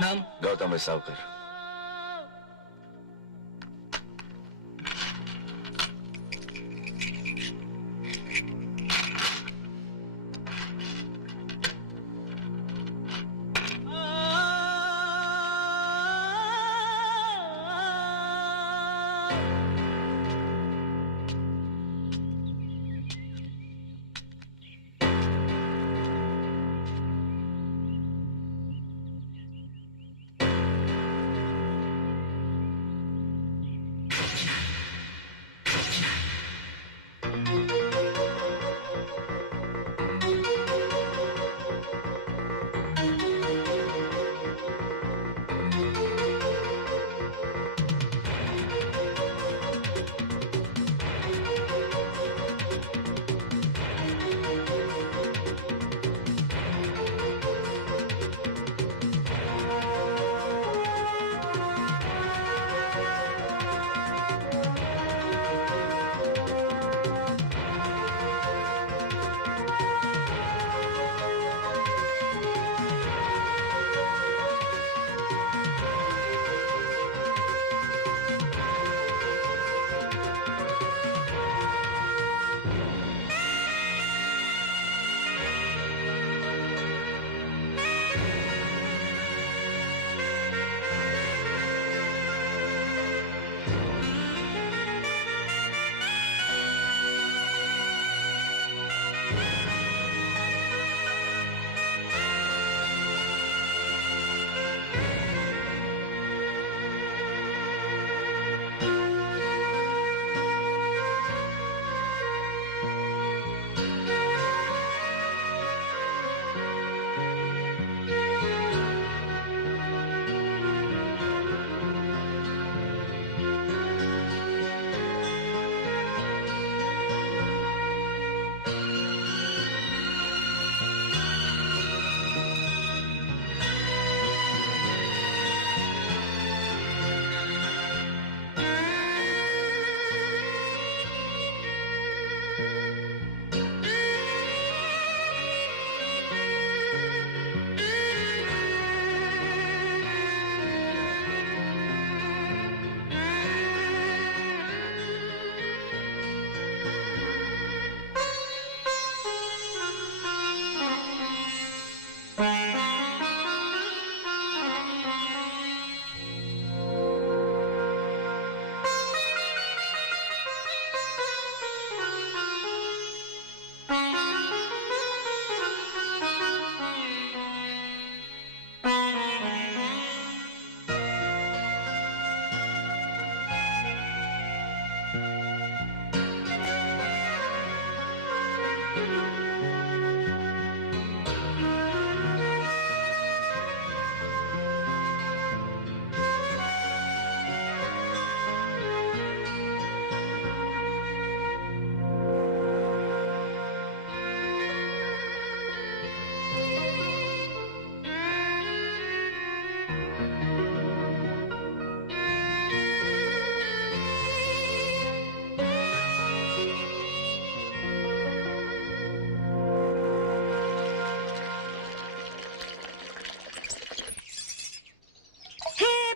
नाम? गौतम विसावकर।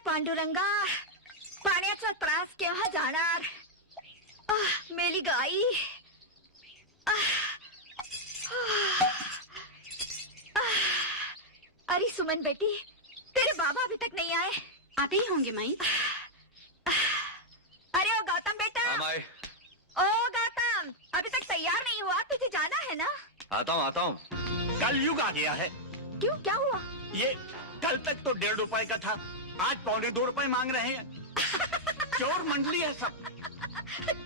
पांडुरंगा, पाण्याचा त्रास केव्हा जाणार? मेली गाई. अरे सुमन बेटी, तेरे बाबा अभी तक नहीं आए? आते ही होंगे माई. अरे ओ गौतम बेटा. ओ गौतम, अभी तक तैयार नहीं हुआ? तुझे जाना है ना? आता हूँ. कलयुग आ गया है. क्यों, क्या हुआ? ये कल तक तो 1.5 रुपए का था, आज 2.25 रुपए मांग रहे हैं. चोर मंडली है सब.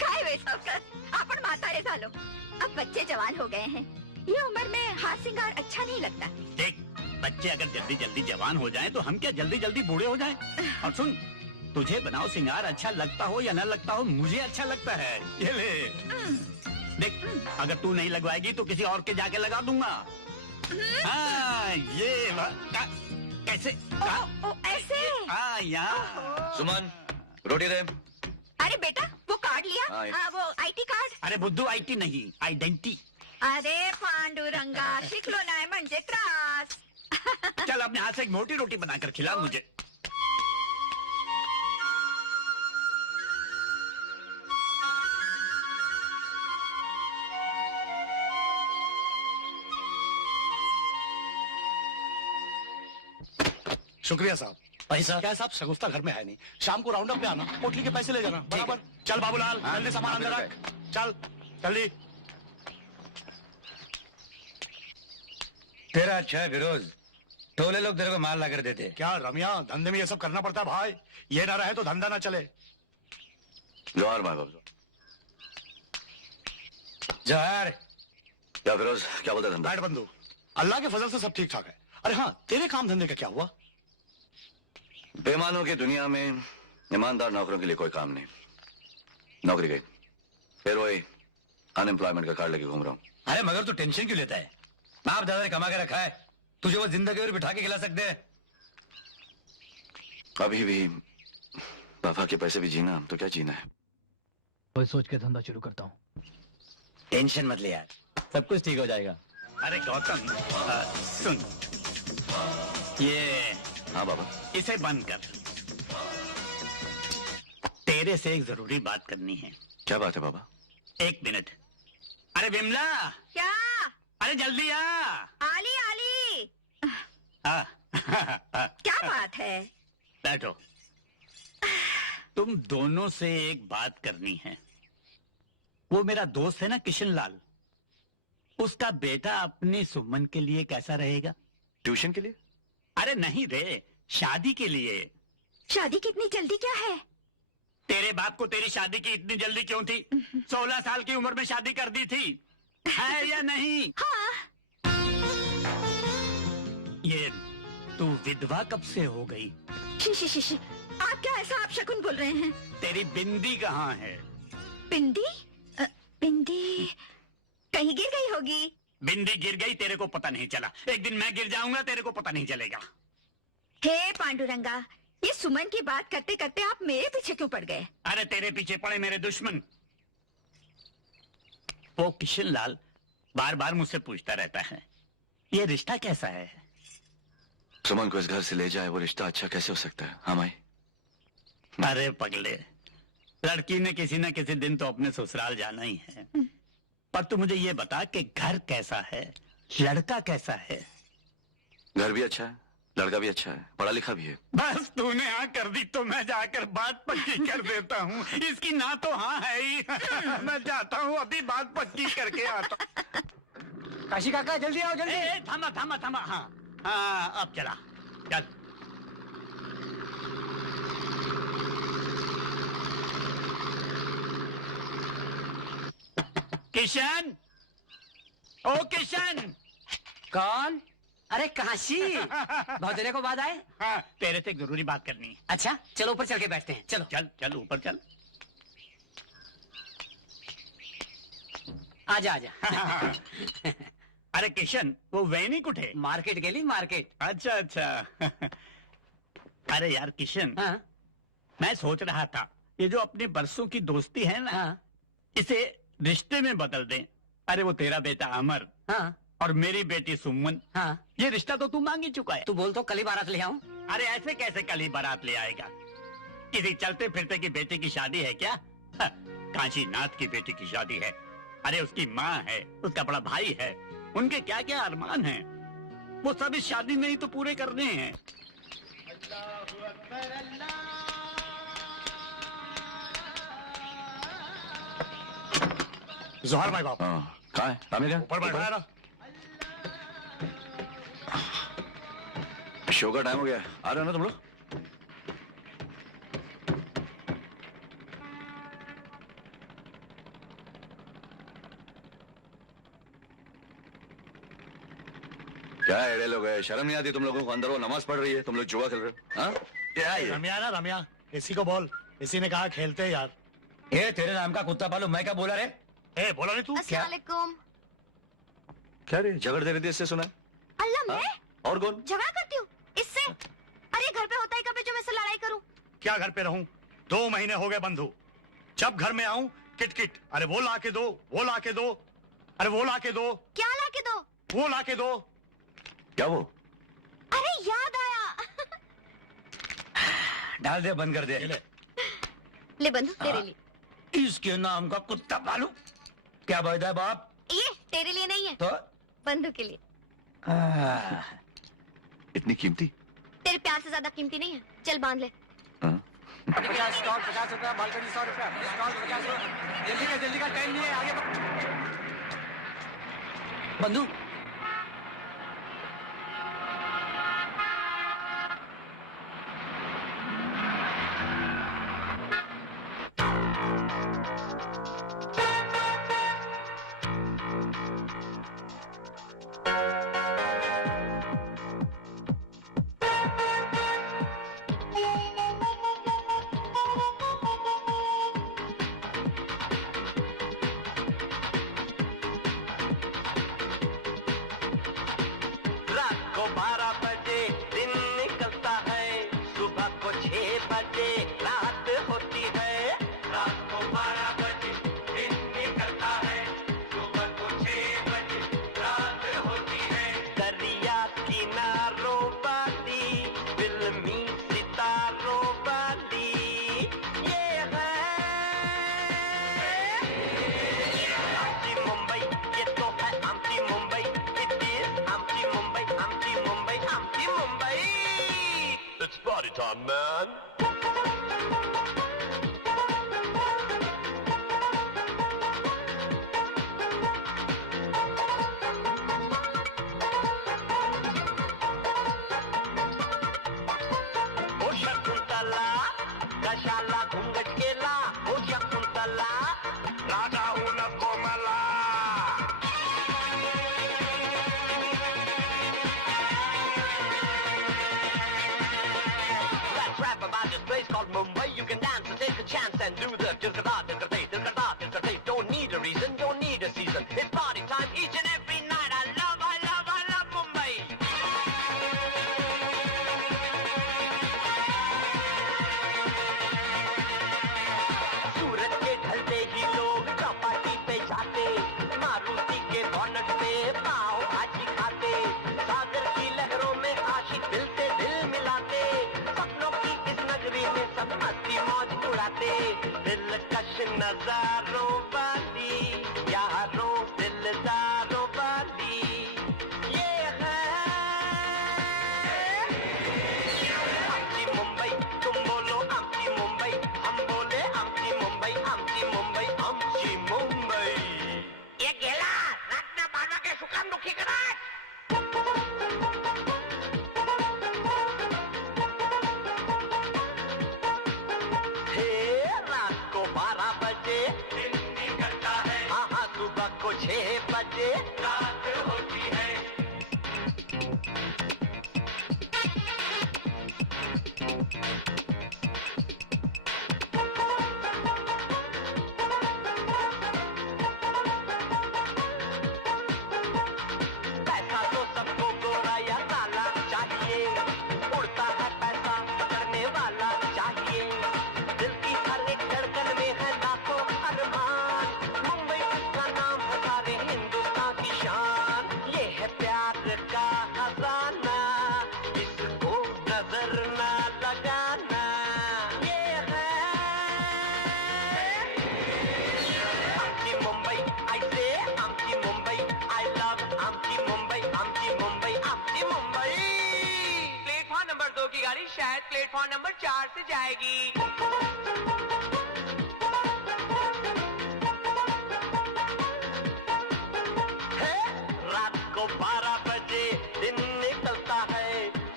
काय वे सावकार, आपण म्हातारे झालो, अब बच्चे जवान हो गए हैं. ये उम्र में हार सिंगार अच्छा नहीं लगता. देख, बच्चे अगर जल्दी जल्दी जवान हो जाएं तो हम क्या जल्दी जल्दी बूढ़े हो जाएं? और सुन, तुझे बनाओ सिंगार अच्छा लगता हो या न लगता हो, मुझे अच्छा लगता है. ये ले. देख, अगर तू नहीं लगवाएगी तो किसी और के जाके लगा दूंगा. हाँ, ये कैसे? ऐसे? हाँ, यहाँ. सुमन, रोटी दे. अरे बेटा, वो कार्ड लिया? वो आईटी कार्ड? अरे बुद्धू, आईटी नहीं, आइडेंटिटी. अरे पांडुरंगा, शिकलो नाही म्हणजे त्रास. चल अपने हाथ से एक मोटी रोटी बनाकर खिला मुझे। शुक्रिया साहब। पैसा क्या साहब, शगुफ्ता घर में है नहीं, शाम को राउंड अप पे आना, पोटली के पैसे ले जाना। बराबर। चल बाबूलाल, जल्दी सामान अंदर रख। चल जल्दी। तेरा अच्छा है फिरोज, टोले लोग तेरे को माल ला कर देते। क्या रमिया, धंधे में ये सब करना पड़ता है भाई, ये ना रहे तो धंधा ना चले। जोहार भाई बाबू। जोहार। क्या फिरोज, क्या बोलता धंधा? बैठ बंधु, अल्लाह के फजल से सब ठीक ठाक है। अरे हाँ, तेरे काम धंधे का क्या हुआ? बेईमानों की दुनिया में ईमानदार नौकरों के लिए कोई काम नहीं। नौकरी गई, फिर वही अनएम्प्लॉयमेंट का कार्ड लेके घूम रहा हूँ। अरे मगर तू टेंशन क्यों लेता है? बाप दादा ने कमा के रखा है, तुझे वो जिंदगी और बिठा के खिला सकते हैं। अभी भी पापा के पैसे भी जीना तो क्या जीना है। वही सोच के धंधा शुरू करता हूँ। टेंशन मत ले यार, सब कुछ ठीक हो जाएगा। अरे गौतम, सुन, ये हाँ बाबा। इसे बंद कर। तेरे से एक जरूरी बात करनी है। क्या बात है बाबा? एक मिनट। अरे विमला, क्या? अरे जल्दी आ। आली आली। आ, क्या बात है? बैठो। तुम दोनों से एक बात करनी है। वो मेरा दोस्त है ना किशन लाल, उसका बेटा अपनी सुमन के लिए कैसा रहेगा? ट्यूशन के लिए? अरे नहीं रे, शादी के लिए। शादी की इतनी जल्दी क्या है? तेरे बाप को तेरी शादी की इतनी जल्दी क्यों थी? 16 साल की उम्र में शादी कर दी थी, है या नहीं? हाँ। ये तू विधवा कब से हो गई? शी, आप क्या ऐसा आप शकुन बोल रहे हैं? तेरी बिंदी कहाँ है? बिंदी? बिंदी कहीं गिर गई होगी। बिंदी गिर गई, तेरे को पता नहीं चला। एक दिन मैं गिर जाऊंगा, तेरे को पता नहीं चलेगा। हे पांडुरंगा, ये सुमन की बात करते करते आप मेरे पीछे क्यों पड़ गए? अरे तेरे पीछे पड़े मेरे दुश्मन। वो किशन लाल बार बार मुझसे पूछता रहता है, ये रिश्ता कैसा है? सुमन को इस घर से ले जाए, वो रिश्ता अच्छा कैसे हो सकता है? हाँ माई। अरे पगले, लड़की ने किसी न किसी दिन तो अपने ससुराल जाना ही है। पर तू मुझे ये बता कि घर कैसा है, लड़का कैसा है? घर भी अच्छा है, लड़का भी अच्छा है, पढ़ा लिखा भी है। बस तूने हाँ कर दी तो मैं जाकर बात पक्की कर देता हूँ। इसकी ना तो हाँ है ही। मैं जाता हूँ, अभी बात पक्की करके आता हूँ। काशी काका जल्दी आओ जल्दी। थामा थामा थामा। हाँ हाँ, अब चला चल। किशन, ओ किशन। कौन? अरे काशी, बहुत देर को बाद आए। हाँ, तेरे से एक जरूरी बात करनी है। अच्छा चलो ऊपर चल के बैठते हैं। चलो चल चल ऊपर चल। आजा आजा। अरे किशन, वो वैनी कुठे? मार्केट गेली मार्केट। अच्छा अच्छा। अरे यार किशन, हाँ मैं सोच रहा था ये जो अपनी बरसों की दोस्ती है ना, हाँ इसे रिश्ते में बदल दें। अरे वो तेरा बेटा अमर हाँ और मेरी बेटी सुमन, हाँ। ये रिश्ता तो तू मांग ही चुका है। तू बोल तो कल ही बारात ले आऊं। अरे ऐसे कैसे कल ही बारात ले आएगा? किसी चलते फिरते की बेटी की शादी है क्या? काशी नाथ की बेटी की शादी है। अरे उसकी माँ है, उसका बड़ा भाई है, उनके क्या क्या अरमान हैं, वो सब इस शादी में ही तो पूरे करने हैं। जोहर भाई बाप। हाँ, कहाँ है आमिर? क्या ऊपर बैठा है ना? शो का टाइम हो गया, आ रहे हो ना तुम लोग? क्या एड़े लोग है, शर्म नहीं आती तुम लोगों को? अंदर वो नमाज पढ़ रही है, तुम लोग जुआ खेल रहे हो। हाँ क्या है ये? रमिया ना रमिया, इसी को बोल। इसी ने कहा खेलते हैं यार। ए, तेरे नाम का कुत्ता पालो, मैं क्या बोला रे? ए बोला नहीं तू? क्या क्या रे, झगड़ दे रही थी इससे? सुना? अल्लाह, मैं और कौन? झगड़ा करती हूँ इससे? अरे घर पे होता ही कब है जो मैं इससे लड़ाई करूँ? क्या घर पे रहूं? 2 महीने हो गए बंधु, जब घर में आऊं किटकिट। अरे वो ला के दो, वो ला के दो, अरे वो ला के दो, क्या ला के दो? वो ला के दो। क्या वो? डाल दे, बंद कर दे। ले बंदूक तेरे लिए। इसके नाम का कुत्ता पालू। क्या वायदा है बाप? ये तेरे लिए नहीं है, तो बंदू के लिए। इतनी कीमती? तेरे प्यार से ज्यादा कीमती नहीं है। चल बांध ले। हाँ? स्टॉल 50 रुपया, बालकनी 100 रुपया, स्टॉल 50 रुपया। जल्दी का टाइम नहीं है, आगे बंधु। रात को 12 बजे दिन निकलता है, सुबह को 6 बजे रात होती है। रात को 12 बजे दिन निकलता है, सुबह को 6 बजे रात होती है। दरिया किनारों वाली फिल्मी सितारों वाली ये है आमची मुंबई, ये तो है आमची मुंबई। It is आमची मुंबई, आमची मुंबई, आमची Mumbai. It's party time, man. ओ शकुंतला कशाला घुंगट केला? ओ शकुंतला राजा हूं न कोमला। Let's rap about this place called Mumbai. You can dance and take a chance and do the tilkada, tilkade, tilkada, tilkade. Don't need a reason, don't need a season. It's party time each and every night. I love Mumbai. सूरज के ढलते ही लोग चौपाटी पे जाते, मारुति के bonnet पे पाव भाजी खाते, सागर की लहरों में आशिक दिल से दिल मिलाते, सपनों की इस नगरी में सब मस्ती मौज उड़ाते। दिलकश नजारों वाली यारों दिलदारों वाली ये है आमची मुंबई। तुम बोलो आमची मुंबई, हम बोले आमची मुंबई, आमची मुंबई, आमची मुंबई। ये गेला रातना 12 वागे सुकाम दुखी कराच। हे रात को 12 बजे दिन निकलता है, हाँ सुबह को 6 बजे रात होती है। पैसा तो सबको गोरा या काला चाहिए, उड़ता है पैसा पकड़ने वाला चाहिए। दिल की हर एक धड़कन में है लाखों अरमान, मुंबई का नाम है सारे हिंदुस्तान की शान। ये है प्यार का खजाना, इसको नजर ना लगाना। ये है आमची मुंबई, I say आमची मुंबई, I love आमची मुंबई, आमची मुंबई, आमची मुंबई। प्लेटफॉर्म नंबर 2 की गाड़ी शायद प्लेटफॉर्म नंबर 4 से जाएगी। है, रात को 12 बजे दिन निकलता है,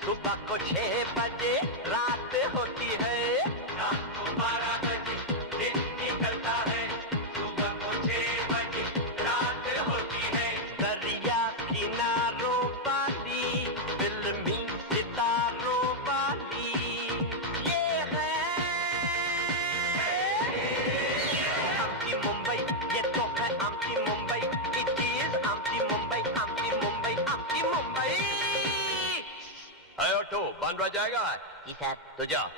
सुबह को 6 बजे रात होती है। रात को 12 बजे दिन निकलता है, सुबह को 6 बजे रात होती है। दरिया किनारों वाली फिल्मी सितारों वाली ये है आमची मुंबई, ये तो है आमची मुंबई। It is आमची मुंबई, आमची मुंबई, आमची मुंबई। है ऑटो बन रह जाएगा? जी सर। तो जा।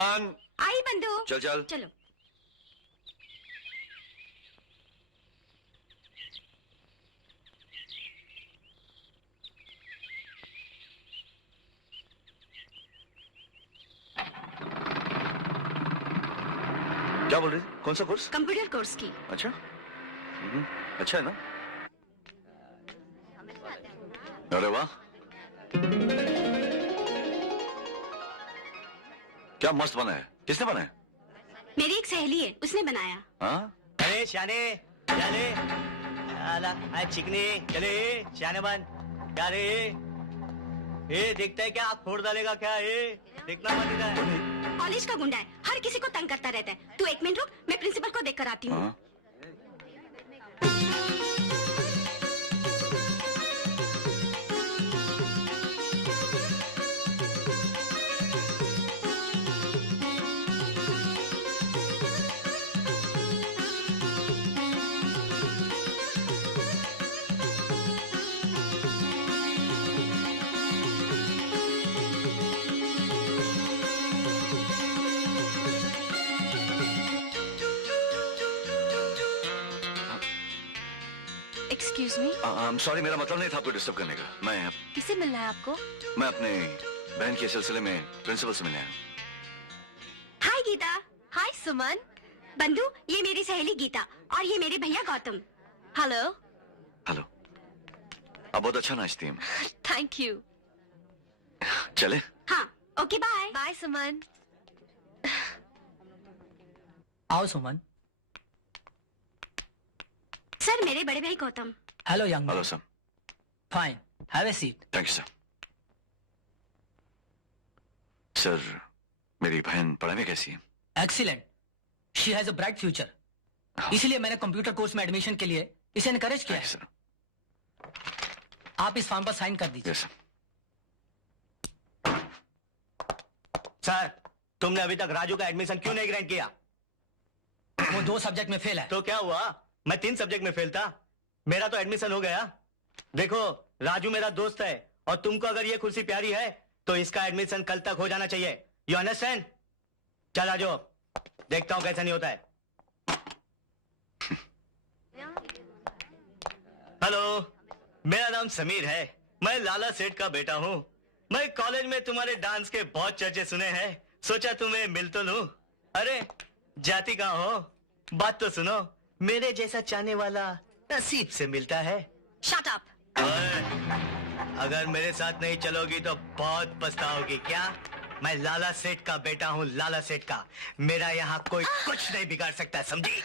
आई बंधु। चल चल। चलो। क्या बोल रही थी? कौन सा कोर्स? कंप्यूटर कोर्स की। अच्छा। अच्छा है ना? अरे वाह, क्या मस्त बना है। किसने बनाया? मेरी एक सहेली है, उसने बनाया। हाँ? अरे शाने चले आला आ चिकने चले शाने बन क्या रे ये देखता है क्या आँख फोड़ डालेगा क्या ये देखना मत इधर। कॉलेज का गुंडा है, हर किसी को तंग करता रहता है। तू 1 मिनट रुक, मैं प्रिंसिपल को देख कर आती हूँ। हाँ? Excuse me. सॉरी, मेरा मतलब नहीं था आपको डिस्टर्ब करने का। मैं किसे मिलना है आपको? मैं अपने बहन के सिलसिले में प्रिंसिपल से मिलने आया हूँ। हाय गीता। हाय सुमन। बंधु, ये मेरी सहेली गीता और ये मेरे भैया गौतम। हेलो। हेलो। आप बहुत अच्छा नाचती हैं। Thank you. चले? हाँ, ओके बाय। बाय सुमन। आओ सुमन। सर, मेरे बड़े भाई Gautam. Hello young hello sir. Fine, have a seat. Thank you sir. Sir, मेरी बहन पढ़ाई में कैसी है? Excellent, she has a bright future. इसलिए मैंने कंप्यूटर कोर्स में एडमिशन के लिए इसे एनकरेज किया है। सर। आप इस फॉर्म पर साइन कर दीजिए। Yes sir. सर तुमने अभी तक राजू का एडमिशन क्यों नहीं ग्रांट किया? वो 2 सब्जेक्ट में फेल है। तो क्या हुआ, मैं 3 सब्जेक्ट में फेल था, मेरा तो एडमिशन हो गया। देखो राजू मेरा दोस्त है और तुमको अगर ये कुर्सी प्यारी है तो इसका एडमिशन कल तक हो जाना चाहिए। You understand? चल राजू, देखता हूं कैसा नहीं होता है। हेलो, मेरा नाम समीर है, मैं लाला सेठ का बेटा हूं। मैं कॉलेज में तुम्हारे डांस के बहुत चर्चे सुने हैं, सोचा तुम्हें मिल तो लूं। अरे जाति कहाँ हो, बात तो सुनो। मेरे जैसा चाहने वाला नसीब से मिलता है। Shut up. अगर मेरे साथ नहीं चलोगी तो बहुत पछताओगी। क्या? मैं लाला सेठ का बेटा हूँ, लाला सेठ का। मेरा यहाँ कोई कुछ नहीं बिगाड़ सकता, समझी?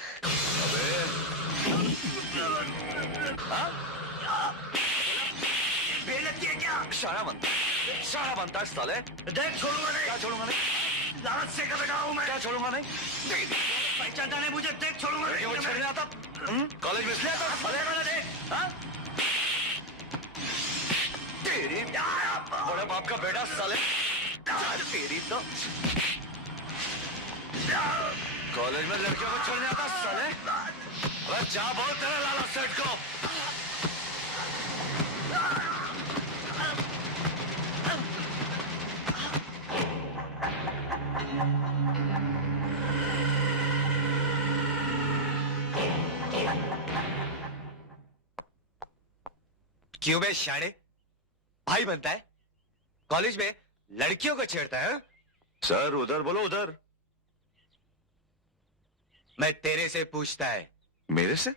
बेइज्जती है क्या? शाना बनता है साले। देख छोड़ूंगा नहीं। क्या छोड़ूंगा नहीं? लाला सेठ का बेटा हूँ मैं। क्या छोड़ूंगा नहीं? पहचानता नहीं मुझे, देख छोड़ूंगा नहीं। क्यों छोड़ने आता? कॉलेज में इसलिए आता? अरे वाला देख। हाँ? तेरी बड़े बाप का बेटा साले। तेरी तो कॉलेज में लड़कियों को छोड़ने आता साले। अरे जा बोल तेरे लाला सेठ को। क्यों बे शाणे, भाई बनता है, कॉलेज में लड़कियों को छेड़ता है? सर उधर बोलो, उधर। मैं तेरे से पूछता है। मेरे से?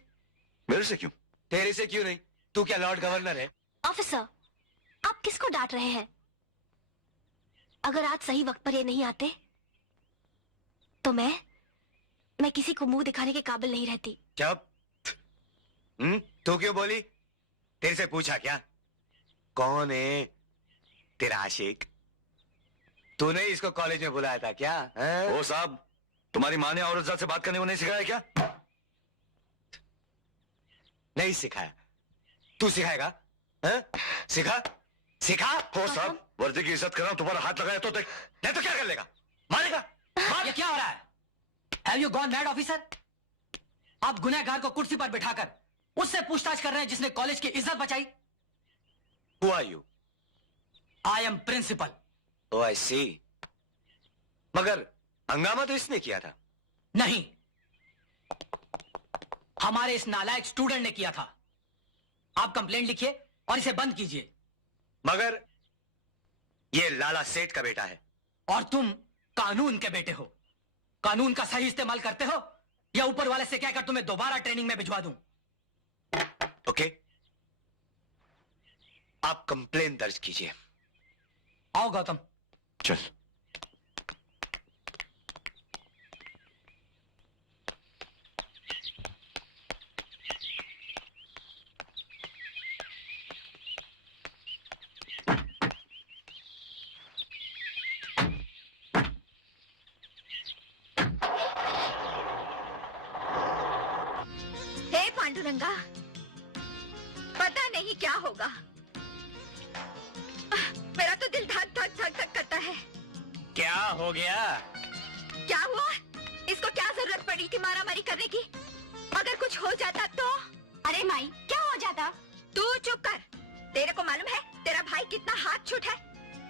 मेरे से क्यों? तेरे से क्यों नहीं? तू क्या लॉर्ड गवर्नर है? ऑफिसर, आप किसको डांट रहे हैं? अगर आज सही वक्त पर ये नहीं आते तो मैं किसी को मुंह दिखाने के काबिल नहीं रहती। चुप। तू क्यों बोली? तेरे से पूछा क्या? कौन है तेरा आशिक? तूने इसको कॉलेज में बुलाया था क्या? ओ साहब, तुम्हारी माँ ने औरत से बात करने को नहीं सिखाया क्या? नहीं सिखाया, तू सिखाएगा? सिखा सिखा। ओ साहब, वर्दी की इज्जत कर रहा हूं, तुम्हारा हाथ लगाया तो देख। नहीं तो क्या कर लेगा? मारेगा? ये क्या हो रहा है? Have you gone mad officer? आप गुनहगार को कुर्सी पर बिठाकर उससे पूछताछ कर रहे हैं जिसने कॉलेज की इज्जत बचाई। Who are you? I am principal. Oh, I see. मगर हंगामा तो इसने किया था। नहीं, हमारे इस नालायक स्टूडेंट ने किया था। आप कंप्लेंट लिखिए और इसे बंद कीजिए। मगर ये लाला सेठ का बेटा है। और तुम कानून के बेटे हो। कानून का सही इस्तेमाल करते हो या ऊपर वाले से कहकर तुम्हें दोबारा ट्रेनिंग में भिजवा दूं? ओके, आप कंप्लेन दर्ज कीजिए। आओ गौतम। चल। हे पांडुरंगा, पता नहीं क्या होगा। मेरा तो दिल धक धक धक धक करता है। क्या हो गया? क्या हुआ? इसको क्या जरूरत पड़ी थी मारामारी करने की? अगर कुछ हो जाता तो? अरे माई, क्या हो जाता? तू चुप कर। तेरे को मालूम है तेरा भाई कितना हाथ छूट है?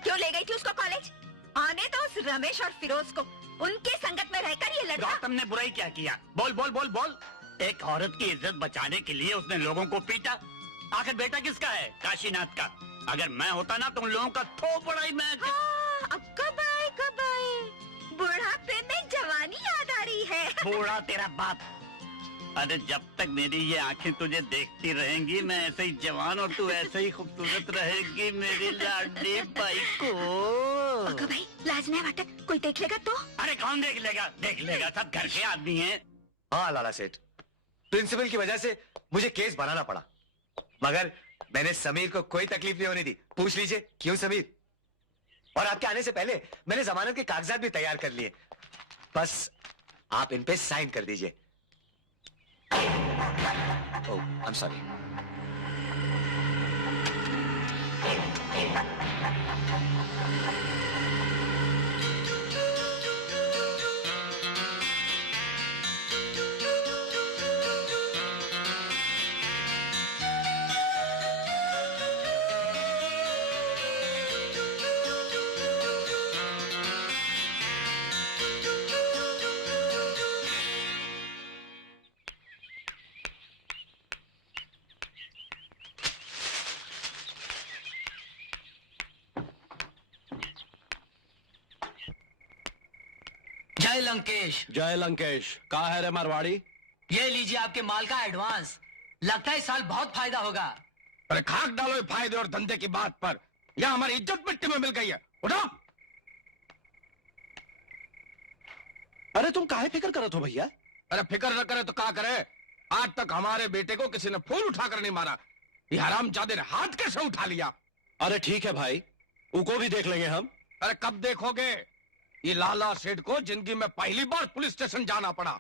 क्यों ले गई थी उसको कॉलेज? आने तो उस रमेश और फिरोज को। उनके संगत में रहकर ये लड़का। गौतम ने बुराई क्या किया? बोल बोल बोल बोल। एक औरत की इज्जत बचाने के लिए उसने लोगों को पीटा। आखिर बेटा किसका है? काशीनाथ का। अगर मैं होता ना तो उन लोगों का थोपड़ा ही मैं। हाँ, अब कब आए? बुढ़ापे में जवानी याद आ रही है। बूढ़ा तेरा बाप। अरे जब तक मेरी ये आंखें तुझे देखती रहेंगी मैं ऐसे ही जवान और तू ऐसे ही खूबसूरत रहेगी मेरी लाडली बाई को। अक्का भाई, लाज नहीं वाटत? कोई देख लेगा तो? अरे कौन देख लेगा? देख लेगा, सब घर के आदमी हैं। हाँ लाला सेठ, प्रिंसिपल की वजह से मुझे केस बनाना पड़ा, मगर मैंने समीर को कोई तकलीफ नहीं होने दी। पूछ लीजिए क्यों समीर। और आपके आने से पहले मैंने जमानत के कागजात भी तैयार कर लिए। बस आप इन पे साइन कर दीजिए। ओह, आई एम सॉरी। जय लंकेश। जय लंकेश। कहा है रे मारवाड़ी? ये लीजिए आपके माल का एडवांस। लगता है इस साल बहुत फायदा होगा। अरे खाक डालो ये फायदे और धंधे की बात पर। यह हमारी इज्जत मिट्टी में मिल गई है। उठो। अरे तुम काहे फिक्र करत हो भैया? अरे फिक्र न करे तो क्या करे? आज तक हमारे बेटे को किसी ने फूल उठाकर नहीं मारा। ये हरामजादे ने हाथ कैसे उठा लिया? अरे ठीक है भाई, उको भी देख लेंगे हम। अरे कब देखोगे? ये लाला सेठ को जिंदगी में पहली बार पुलिस स्टेशन जाना पड़ा।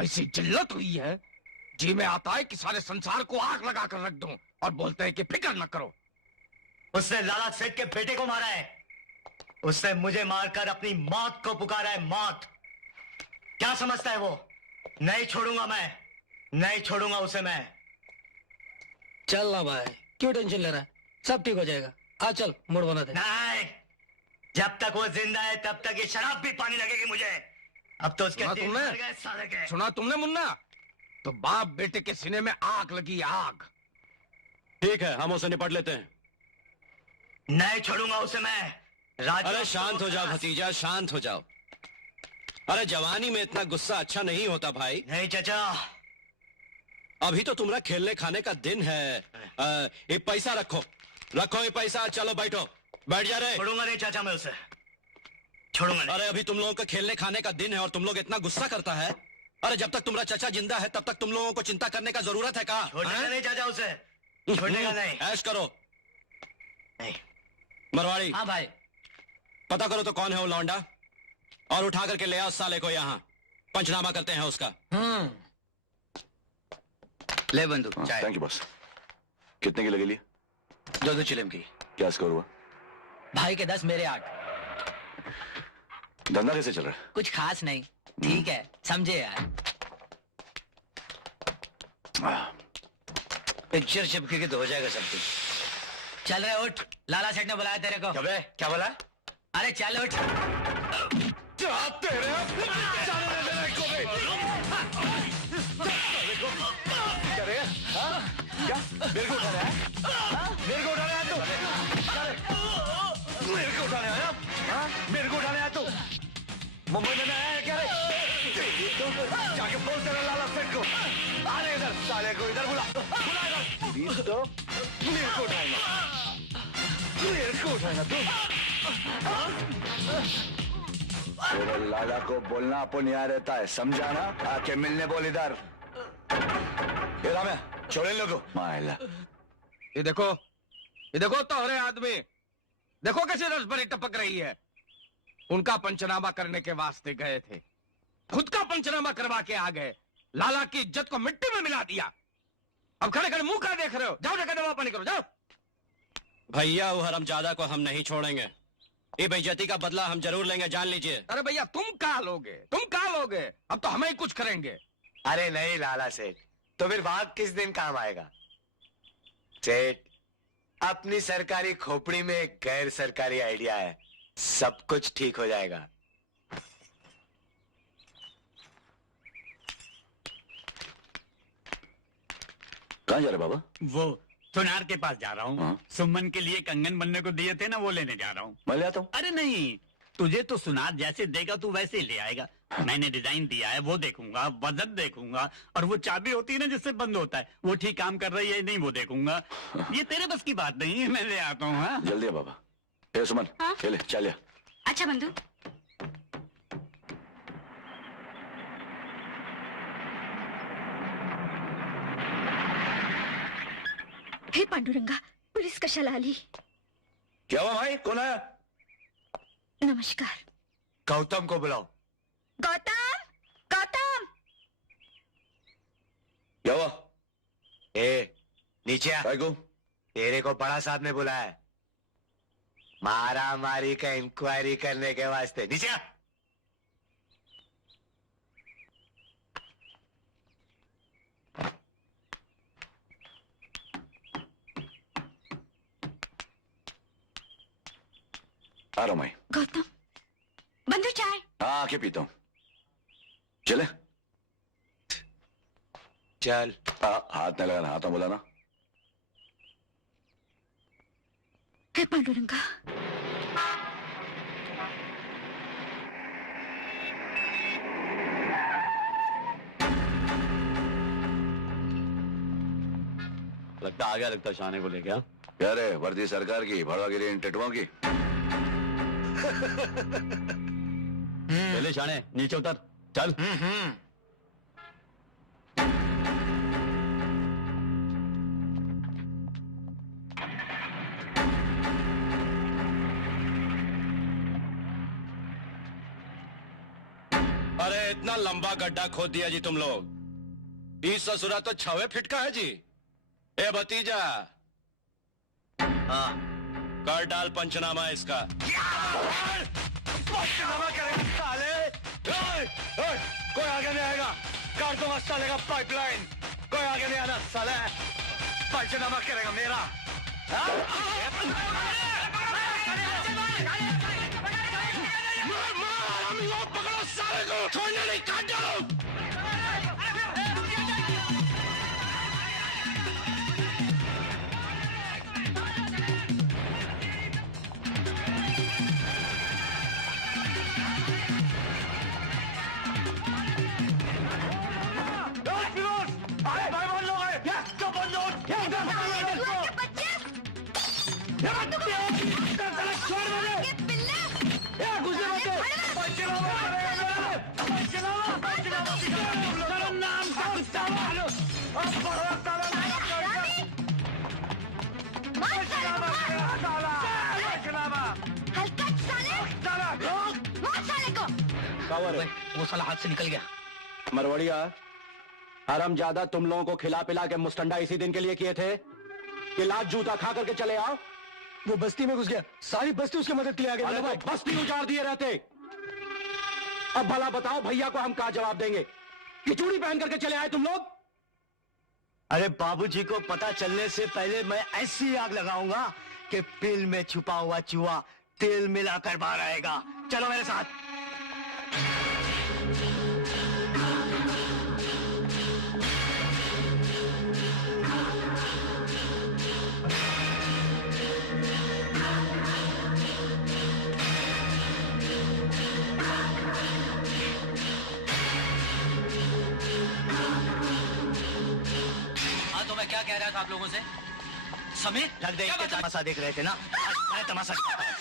ऐसी जिल्लत हुई है, जी में आता है कि सारे संसार को आग लगा कर रख दूं और बोलते हैं कि फिक्र न करो। उसने लाला सेठ के बेटे को मारा है। उसने मुझे मारकर अपनी मौत को पुकारा है। मौत क्या समझता है वो? नहीं छोड़ूंगा मैं, नहीं छोड़ूंगा उसे मैं। चल ना भाई, क्यों टेंशन ले रहा है? सब ठीक हो जाएगा। आ चल, मूड बना दे। नहीं, जब तक वो जिंदा है तब तक ये शराब भी पानी लगेगी मुझे। अब तो उसके सुना दिन तुमने? भर गए साले के। सुना तुमने मुन्ना? तो बाप बेटे के सीने में आग लगी, आग। ठीक है, हम उसे निपट लेते हैं। नहीं छोड़ूंगा उसे मैं। अरे शांत हो जाओ भतीजा, शांत हो जाओ। अरे जवानी में इतना गुस्सा अच्छा नहीं होता भाई। नहीं चाचा, अभी तो तुम्हारा खेलने खाने का दिन है। ये पैसा रखो, रखो ये पैसा। चलो बैठो, बैठ जा रहे। छोड़ूंगा नहीं चाचा मैं उसे, छोड़ूंगा नहीं। अरे अभी तुम लोगों का खेलने खाने का दिन है और तुम लोग इतना गुस्सा करता है। अरे जब तक तुम्हारा चाचा जिंदा है तब तक तुम लोगों को चिंता करने का जरूरत है का? छोड़ेगा नहीं चाचा उसे, छोड़ेगा नहीं। ऐश करो। नहीं। मरवाड़ी, हाँ भाई। पता करो तो कौन है वो लौंडा और उठा करके ले आओ उस साले को यहाँ। पंचनामा करते हैं उसका। ले बंदूक। Thank you boss. कितने की लगी लिए? 2 चिलम की। क्या स्कोर हुआ? भाई के 10 मेरे 8। धंधा कैसे चल रहा है? कुछ खास नहीं, ठीक है, समझे यार। पिक्चर चिपकेगी तो हो जाएगा सब कुछ। चल रहे उठ, लाला सेठ ने बुलाया तेरे को। क्या बोला? अरे चल उठ। तेरे जाने दे इसको भी। क्या रे? हाँ? क्या मेरे को उठा रहा है? मेरे को उठाने आया तू? मेरे को उठाने आया? हाँ? मेरे को उठाने आया तू? मुंबई में आया है क्या रे? जाके बोल तेरे लाला सेठ को आने इधर, साले को इधर बुला इधर। तो मेरे को उठाएगा, मेरे को उठाएगा तू? तेरे लाला को बोलना अपन यहाँ रहता है, समझा ना? आके मिलने बोल इधर। ये राम है, छोड़े लोगों। मायला ये देखो तोहरे आदमी, देखो कैसे रस भरी टपक रही है। उनका पंचनामा करने के वास्ते गए थे, खुद का पंचनामा करवा के आ गए, लाला की इज्जत को मिट्टी में मिला दिया। अब खड़े खड़े मुंह का देख रहे हो? जाओ जाकर दवा पानी करो, जाओ। भैया वो हरामजादा को हम नहीं छोड़ेंगे, ये बेइज्जती का बदला हम जरूर लेंगे, जान लीजिए। अरे भैया तुम कहाँ लोगे? अब तो हमें ही कुछ करेंगे। अरे नहीं लाला सेठ, तो फिर भाग किस दिन काम आएगा? सेठ, अपनी सरकारी खोपड़ी में एक गैर सरकारी आइडिया है, सब कुछ ठीक हो जाएगा। कहाँ जा रहे बाबा? वो सुनार के पास जा रहा हूँ। हाँ? सुमन के लिए कंगन बनने को दिए थे ना, वो लेने जा रहा हूँ। मैं ले आता हूँ। अरे नहीं, तुझे तो सुनार जैसे देगा तू वैसे ही ले आएगा। मैंने डिजाइन दिया है, वो देखूंगा, वजन देखूंगा, और वो चाबी होती है ना जिससे बंद होता है, वो ठीक काम कर रही है नहीं वो देखूंगा। ये तेरे बस की बात नहीं है, मैं ले आता हूँ। हाँ? जल्दी है बाबा। ए सुमन, हाँ? ले चल। अच्छा बंधु, हे पांडुरंगा, पुलिस कशाला आली? क्या हुआ भाई, कौन आया? नमस्कार। गौतम को बुलाओ। गौतम, गौतम। क्या हुआ? ए, नीचे आ। भाई को? तेरे को बड़ा साहब ने बुलाया है, मारा मारी का इंक्वायरी करने के वास्ते। नीचे आ। आ रहा हूं मैं। गौतम, बंधु चाय। हाँ आके पीता हूँ। चले? चल। हाथ न लगाना, हाथ में बुलाना। हे पांडुरंगा, लगता आ गया, लगता शाने को ले गया। क्या रे, वर्दी सरकार की, भड़वागिरी इन टेटुओं की? पहले शाने नीचे उतर, चल। अरे इतना लंबा गड्ढा खोद दिया जी तुम लोग। इस ससुरा तो 6 फीट का है जी। ए भतीजा, हाँ, कर डाल पंचनामा इसका। पंचनामा करेगा साले। कोई आगे नहीं आएगा, काट दूंगा साले का पाइपलाइन। कोई आगे नहीं आना साले, पंचनामा करेगा मेरा। पकड़ो साले को, छोड़ने नहीं, काट डालो। वो साला हाथ से निकल गया। मरवड़िया, हरामजादा तुम लोगों को खिला पिला के मुस्टंडा इसी दिन के लिए किए थे कि लात जूता खा करके चले आओ। वो बस्ती में घुस गया, सारी बस्ती उसकी मदद के लिए आ गई। अरे तो बस्ती उजाड़ दिए रहते। अब भला बताओ भैया को हम क्या जवाब देंगे कि चूड़ी पहन करके चले आए तुम लोग? अरे बाबूजी को पता चलने से पहले मैं ऐसी आग लगाऊंगा कि बिल में छुपा हुआ चूहा तेल मिलाकर बाहर आएगा। चलो मेरे साथ। रहा था आप लोगों से? समीर, लग देख के तमाशा देख रहे थे ना? आज मैं तमाशा दिखाता हूं।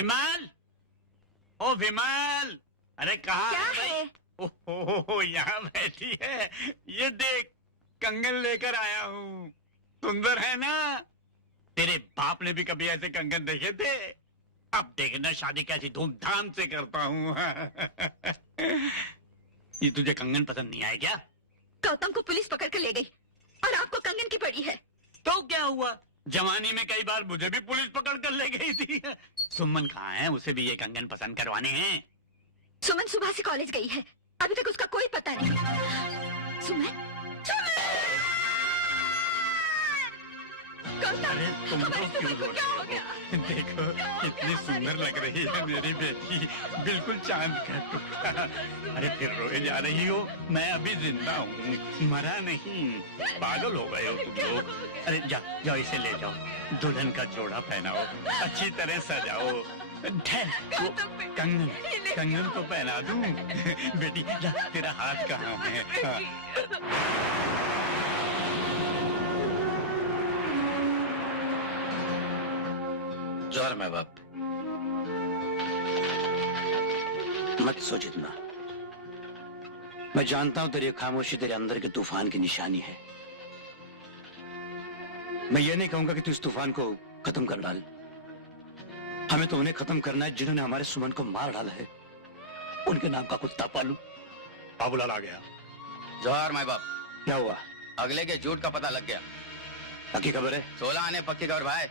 विमल, ओ विमल, अरे कहाँ क्या है भाई? है? ओहो, यहाँ बैठी है। ये देख, कंगन लेकर आया हूँ। सुंदर है ना? तेरे बाप ने भी कभी ऐसे कंगन देखे थे? अब देखना शादी कैसी धूमधाम से करता हूँ। ये तुझे कंगन पसंद नहीं आया क्या? गौतम को पुलिस पकड़ कर ले गई और आपको कंगन की पड़ी है। तो क्या हुआ? जवानी में कई बार मुझे भी पुलिस पकड़ कर ले गई थी। सुमन कहाँ है? उसे भी ये कंगन पसंद करवाने हैं। सुमन सुबह से कॉलेज गई है, अभी तक उसका कोई पता नहीं। सुमन, अरे तुम तो क्यों रो रहे हो? देखो कितनी सुंदर लग रही है मेरी बेटी, बिल्कुल चांद का टुकड़ा। अरे फिर रोए जा रही हो? मैं अभी जिंदा हूँ, मरा नहीं। पागल हो गए हो तुम लोग। अरे जाओ इसे ले जाओ, दुल्हन का जोड़ा पहनाओ, अच्छी तरह सजाओ। कंगन तो पहना दूं। बेटी जा, तेरा हाथ कहाँ है? जोहर माँ बाप। मत सोच इतना। मैं जानता हूं तेरी खामोशी तेरे अंदर के तूफान की निशानी है। मैं ये नहीं कहूंगा कि तू इस तूफान को खत्म कर डाल। हमें तो उन्हें खत्म करना है जिन्होंने हमारे सुमन को मार डाला है। उनके नाम का कुत्ता पालू। बाबूलाल आ गया। जोहर माँ बाप। क्या हुआ? अगले के झूठ का पता लग गया। पक्की खबर है? 16 आने पक्की खबर भाई।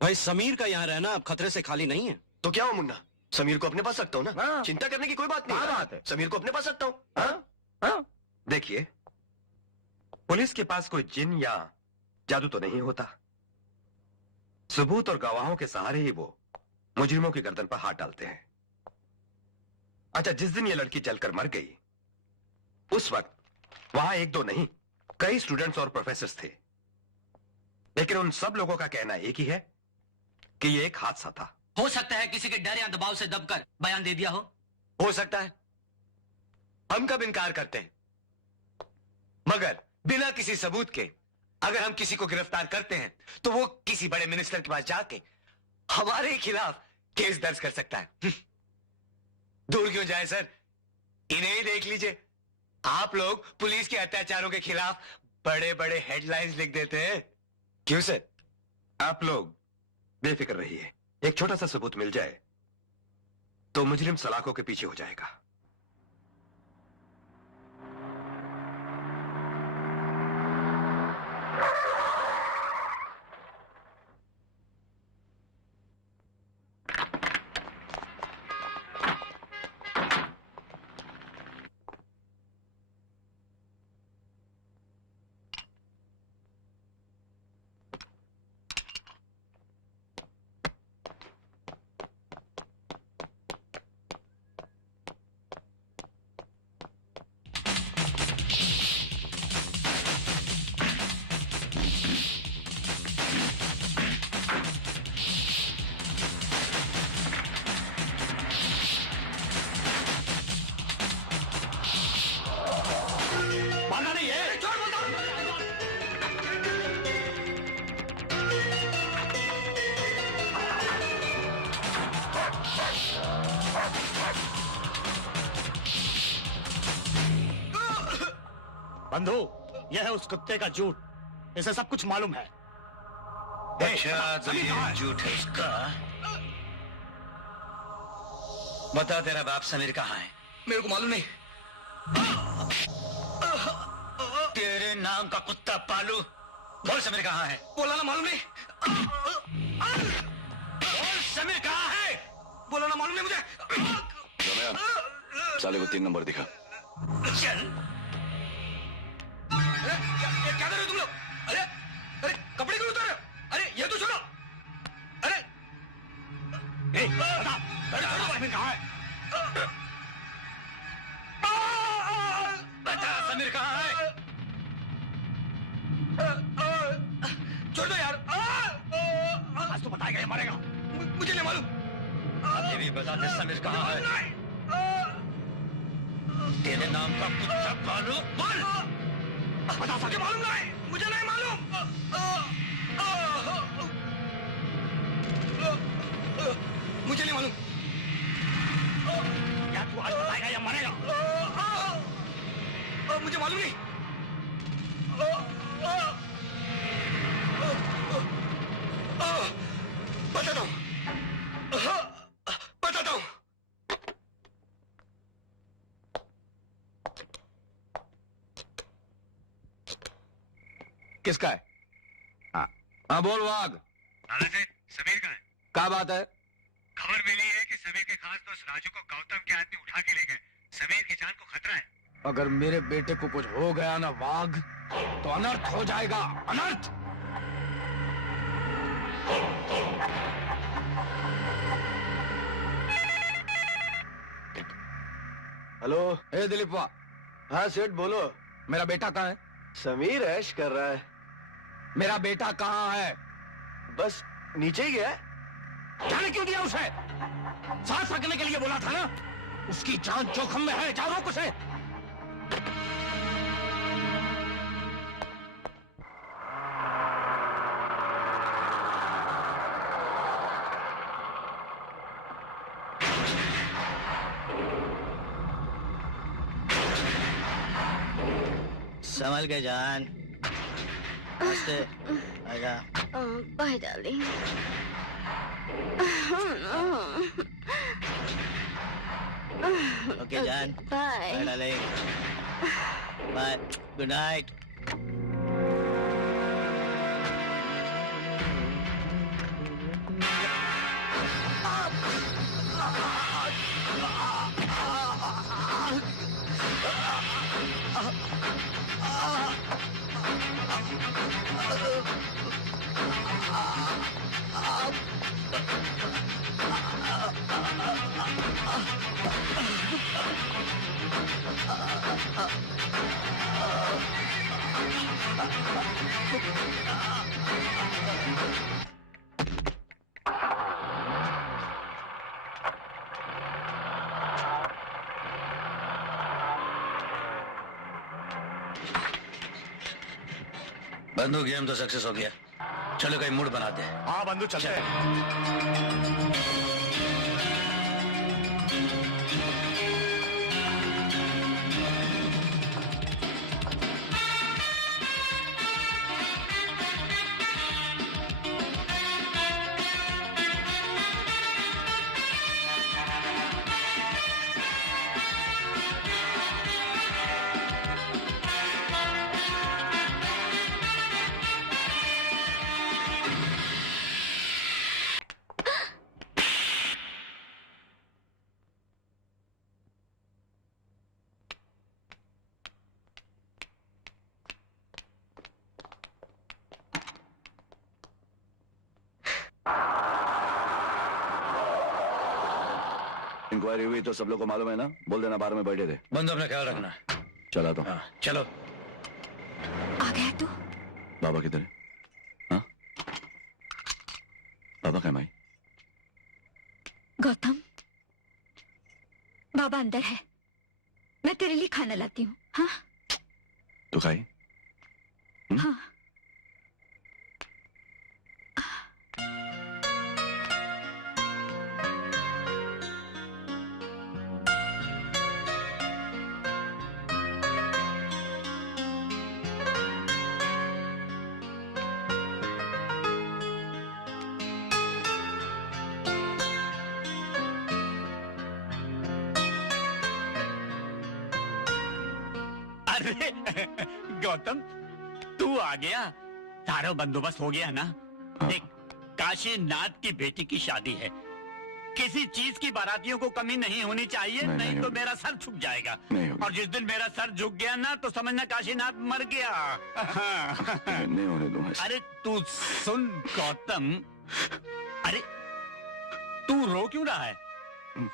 भाई समीर का यहाँ रहना अब खतरे से खाली नहीं है। तो क्या हो मुन्ना, समीर को अपने पास रखता हूँ ना। हाँ। चिंता करने की कोई बात नहीं। क्या बात है? समीर को अपने पास रखता हूँ। हाँ? हाँ? देखिए, पुलिस के पास कोई जिन या जादू तो नहीं होता। सबूत और गवाहों के सहारे ही वो मुजरिमों की गर्दन पर हाथ डालते हैं। अच्छा, जिस दिन ये लड़की जलकर मर गई, उस वक्त वहां एक दो नहीं, कई स्टूडेंट्स और प्रोफेसर्स थे। लेकिन उन सब लोगों का कहना एक ही है कि ये एक हादसा था। हो सकता है किसी के डर या दबाव से दबकर बयान दे दिया हो सकता है। हम कब इनकार करते हैं, मगर बिना किसी सबूत के अगर हम किसी को गिरफ्तार करते हैं तो वो किसी बड़े मिनिस्टर के पास जाके हमारे खिलाफ केस दर्ज कर सकता है। दूर क्यों जाए सर, इन्हें ही देख लीजिए। आप लोग पुलिस के अत्याचारों के खिलाफ बड़े बड़े हेडलाइंस लिख देते हैं। क्यों सर? आप लोग बेफिक्र रहिए, एक छोटा सा सबूत मिल जाए तो मुजरिम सलाखों के पीछे हो जाएगा। बंधु, यह है उस कुत्ते का झूठ। इसे सब कुछ मालूम है। अच्छा, तो ये झूठ है उसका। बता, तेरा बाप समीर कहाँ है? मेरे को मालूम नहीं। तेरे नाम का कुत्ता पालू, बोल समीर कहाँ है? बोला ना मालूम नहीं। बोल समीर कहाँ है? बोला ना मालूम नहीं मुझे। साले को 3 नंबर दिखा। चल। अरे क्या कर रहे हो तुम लोग? अरे अरे कपड़े क्यों उतार रहे हो? अरे ये तो छोड़ो। अरे बता समीर कहाँ है? बता समीर कहाँ है? छोड़ दो यार। आज तो बताएगा, ये मरेगा। मुझे नहीं मालूम। ये भी बता दे समीर कहाँ है? तेरे नाम का कुछ सब मालूम? बोल। बता सके मालूम नहीं, मुझे नहीं मालूम। मुझे नहीं मालूम। या तू आज बताएगा या मरेगा? मुझे मालूम नहीं। बताता हूँ, बताता हूँ। किसका है? हाँ हाँ, बोल वाघ। लाला सेठ, समीर का है। क्या बात है? खबर मिली है कि समीर के खास दोस्त राजू को गौतम के आदमी उठा के ले गए। समीर की जान को खतरा है। अगर मेरे बेटे को कुछ हो गया ना वाघ, तो अनर्थ हो जाएगा, अनर्थ। हेलो। ए दिलीप वाह। हाँ सेठ बोलो। मेरा बेटा कहाँ है? समीर ऐश कर रहा है। मेरा बेटा कहाँ है? बस नीचे ही गया। जाने क्यों दिया उसे? सांस रखने के लिए बोला था ना। उसकी जान जोखिम में है, जाओ रोक उसे। संभल के जान। आस्ते, आजा। Bye darling. ओके जान। Bye. Bye darling. Bye. Good night. बंदू गेम तो सक्सेस हो गया। चलो कहीं मूड बनाते हैं। हाँ बंधु, चलते हैं। इंक्वायरी हुई तो सब लोग को मालूम है ना? बोल देना बाहर में बैठे थे। बंदू अपना ख्याल रखना। चला तो। हाँ चलो। आ गया तू? बाबा किधर है? हाँ? बाबा क्या माई? गौतम, बाबा अंदर है। मैं तेरे लिए खाना लाती हूँ। हाँ? तू खाई? हाँ। अरे गौतम, तू आ गया। सारा बंदोबस्त हो गया ना? देख, काशीनाथ की बेटी की शादी है। किसी चीज की बारातियों को कमी नहीं होनी चाहिए, नहीं तो मेरा सर झुक जाएगा। और जिस दिन मेरा सर झुक गया ना, तो समझना काशीनाथ मर गया। नहीं होने दूंगा। अरे तू सुन गौतम, अरे तू रो क्यों रहा है?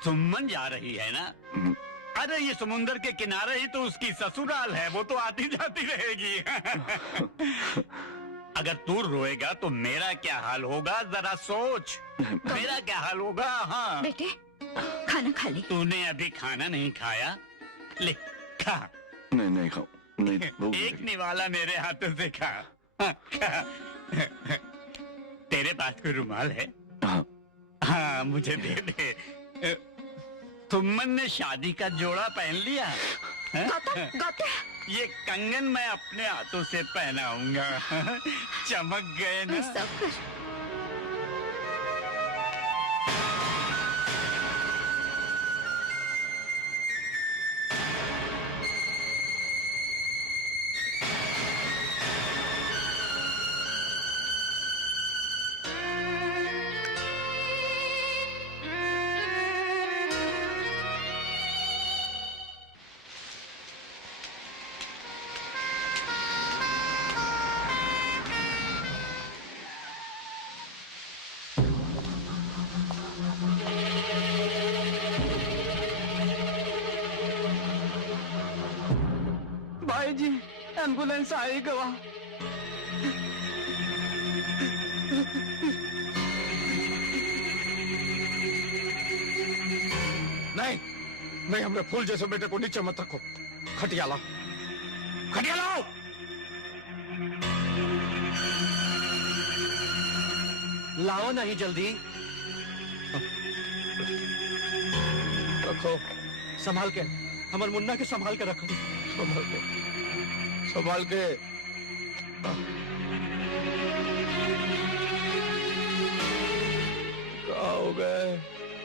सुमन जा रही है ना? अरे ये समुंदर के किनारे ही तो उसकी ससुराल है, वो तो आती जाती रहेगी। अगर तू रोएगा तो मेरा क्या हाल होगा, जरा सोच। मेरा क्या हाल होगा? हाँ बेटे, खाना खा ले। तूने अभी खाना नहीं खाया? ले खा नहीं नहीं खाओ, नहीं भूख एक लगी। निवाला मेरे हाथों से खा। खा। तेरे पास कोई रुमाल है? हाँ हाँ मुझे दे दे। सुमन ने शादी का जोड़ा पहन लिया। हैं? गौतम गौतम ये कंगन मैं अपने हाथों से पहनाऊंगा। चमक गए ना? सब कुछ भाई जी एम्बुलेंस आई गवा। नहीं नहीं, हमने फूल जैसे बेटे को नीचे मत रखो। खटिया लाओ, खटिया लाओ। लाओ नहीं जल्दी। रखो, संभाल के, हमारे मुन्ना के संभाल के रखो। संभाल के, संभाल के। कहाँ हो गए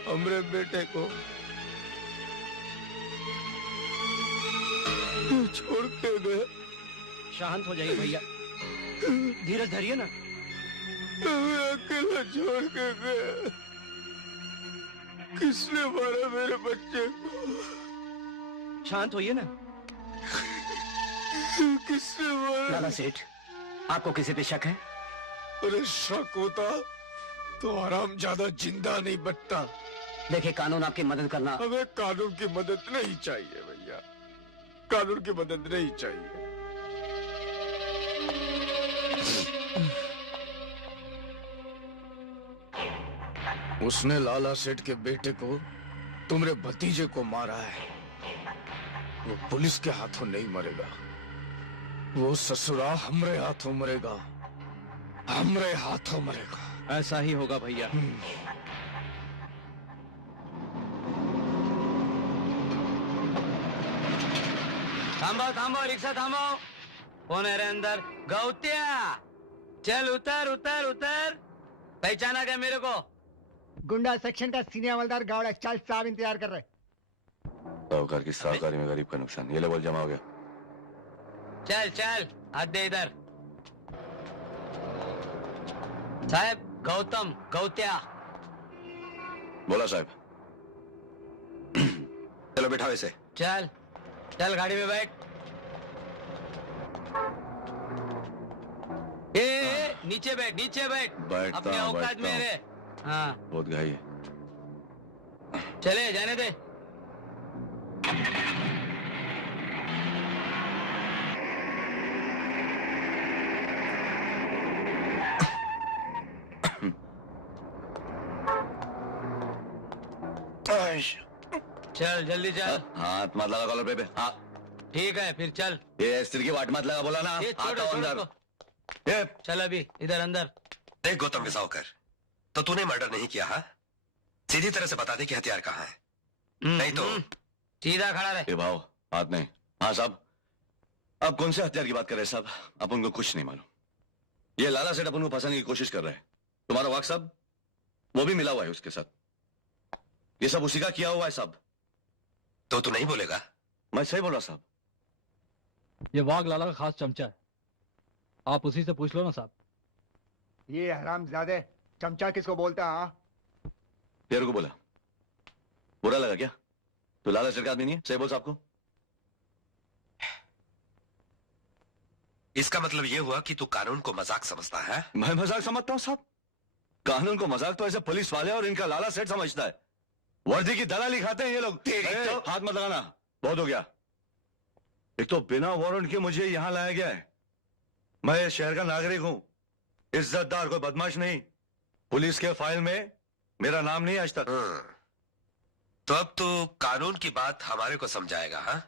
हमरे बेटे को? छोड़ के गए। शांत हो जाइए भैया, धीरज धरिए ना। हमें अकेला छोड़ के गए। किसने मारा मेरे बच्चे को? शांत होइए ना। किसने मारा? लाला सेठ, आपको किसी पे शक है? अरे शक होता तो आराम ज्यादा जिंदा नहीं बचता। देखिए कानून आपकी मदद करना। हमें कानून की मदद नहीं चाहिए भैया, कानून की मदद नहीं चाहिए। उसने लाला सेठ के बेटे को, तुम्हारे भतीजे को मारा है। वो पुलिस के हाथों नहीं मरेगा, वो ससुरा हमरे हाथों मरेगा, हमरे हाथों मरेगा। ऐसा ही होगा भैया। थांबो थांबो, रिक्शा थांबो। कौन है रे अंदर? गौतिया, चल उतर उतर उतर। पहचाना क्या मेरे को? गुंडा सेक्शन का सीनियर हवलदार गावड़ा, चल साहब इंतजार कर रहे। साहूकार की साहूकारी में गरीब का नुकसान। ये ले बोल, जमा हो गया। चल चल, हाथ दे इधर। साहब गौतम गौत्या। बोला साहब। चलो बैठाओ इसे। चल चल, गाड़ी में बैठ। ए, नीचे बैठ, नीचे बैठ। बैठता अपने हूं, औकात बैठता में हूं। रहे। हाँ बहुत घाई है। चले, जाने दे। चल जल्दी चल। हाथ मत लगा कॉलर पे। हाँ ठीक है फिर चल। ये स्त्री की वाट मत लगा, बोला ना। ये छोड़ आता हूं छोड़ अंदर। इसको। ये चल अभी इधर अंदर। देख गौतम विसावकर, तो तूने मर्डर नहीं किया? हाँ, सीधी तरह से बता दे कि हथियार कहाँ है, नहीं तो। सीधा खड़ा रहे। ये भाव हाथ नहीं। हाँ साहब, आप कौन से हथियार की बात कर रहे हैं साहब? आप उनको कुछ नहीं मालूम। ये लाला सेठ अपन को फंसाने की कोशिश कर रहे हैं। तुम्हारा वाक साहब वो भी मिला हुआ है उसके साथ। ये सब उसी का किया हुआ है साहब। तो तू नहीं बोलेगा? मैं सही बोला साहब। ये वाघ लाला का खास चमचा है, आप उसी से पूछ लो ना साहब। ये हरामजादे चमचा किसको बोलता है? हाँ, तेरे को बोला, बुरा लगा क्या? तो लाला सेठ का आदमी नहीं है? सही बोल साहब को। इसका मतलब ये हुआ कि तू कानून को मजाक समझता है? मैं मजाक समझता हूं साहब? कानून को मजाक तो ऐसे पुलिस वाले और इनका लाला सेठ समझता है। वर्दी की दलाली खाते हैं ये लोग। तो हाथ मत लगाना, बहुत हो गया। एक तो बिना वारंट के मुझे यहां लाया गया है। मैं इस शहर का नागरिक हूं, इज्जतदार, कोई बदमाश नहीं। पुलिस के फाइल में मेरा नाम नहीं आज तक। तो अब तू कानून की बात हमारे को समझाएगा? हाँ,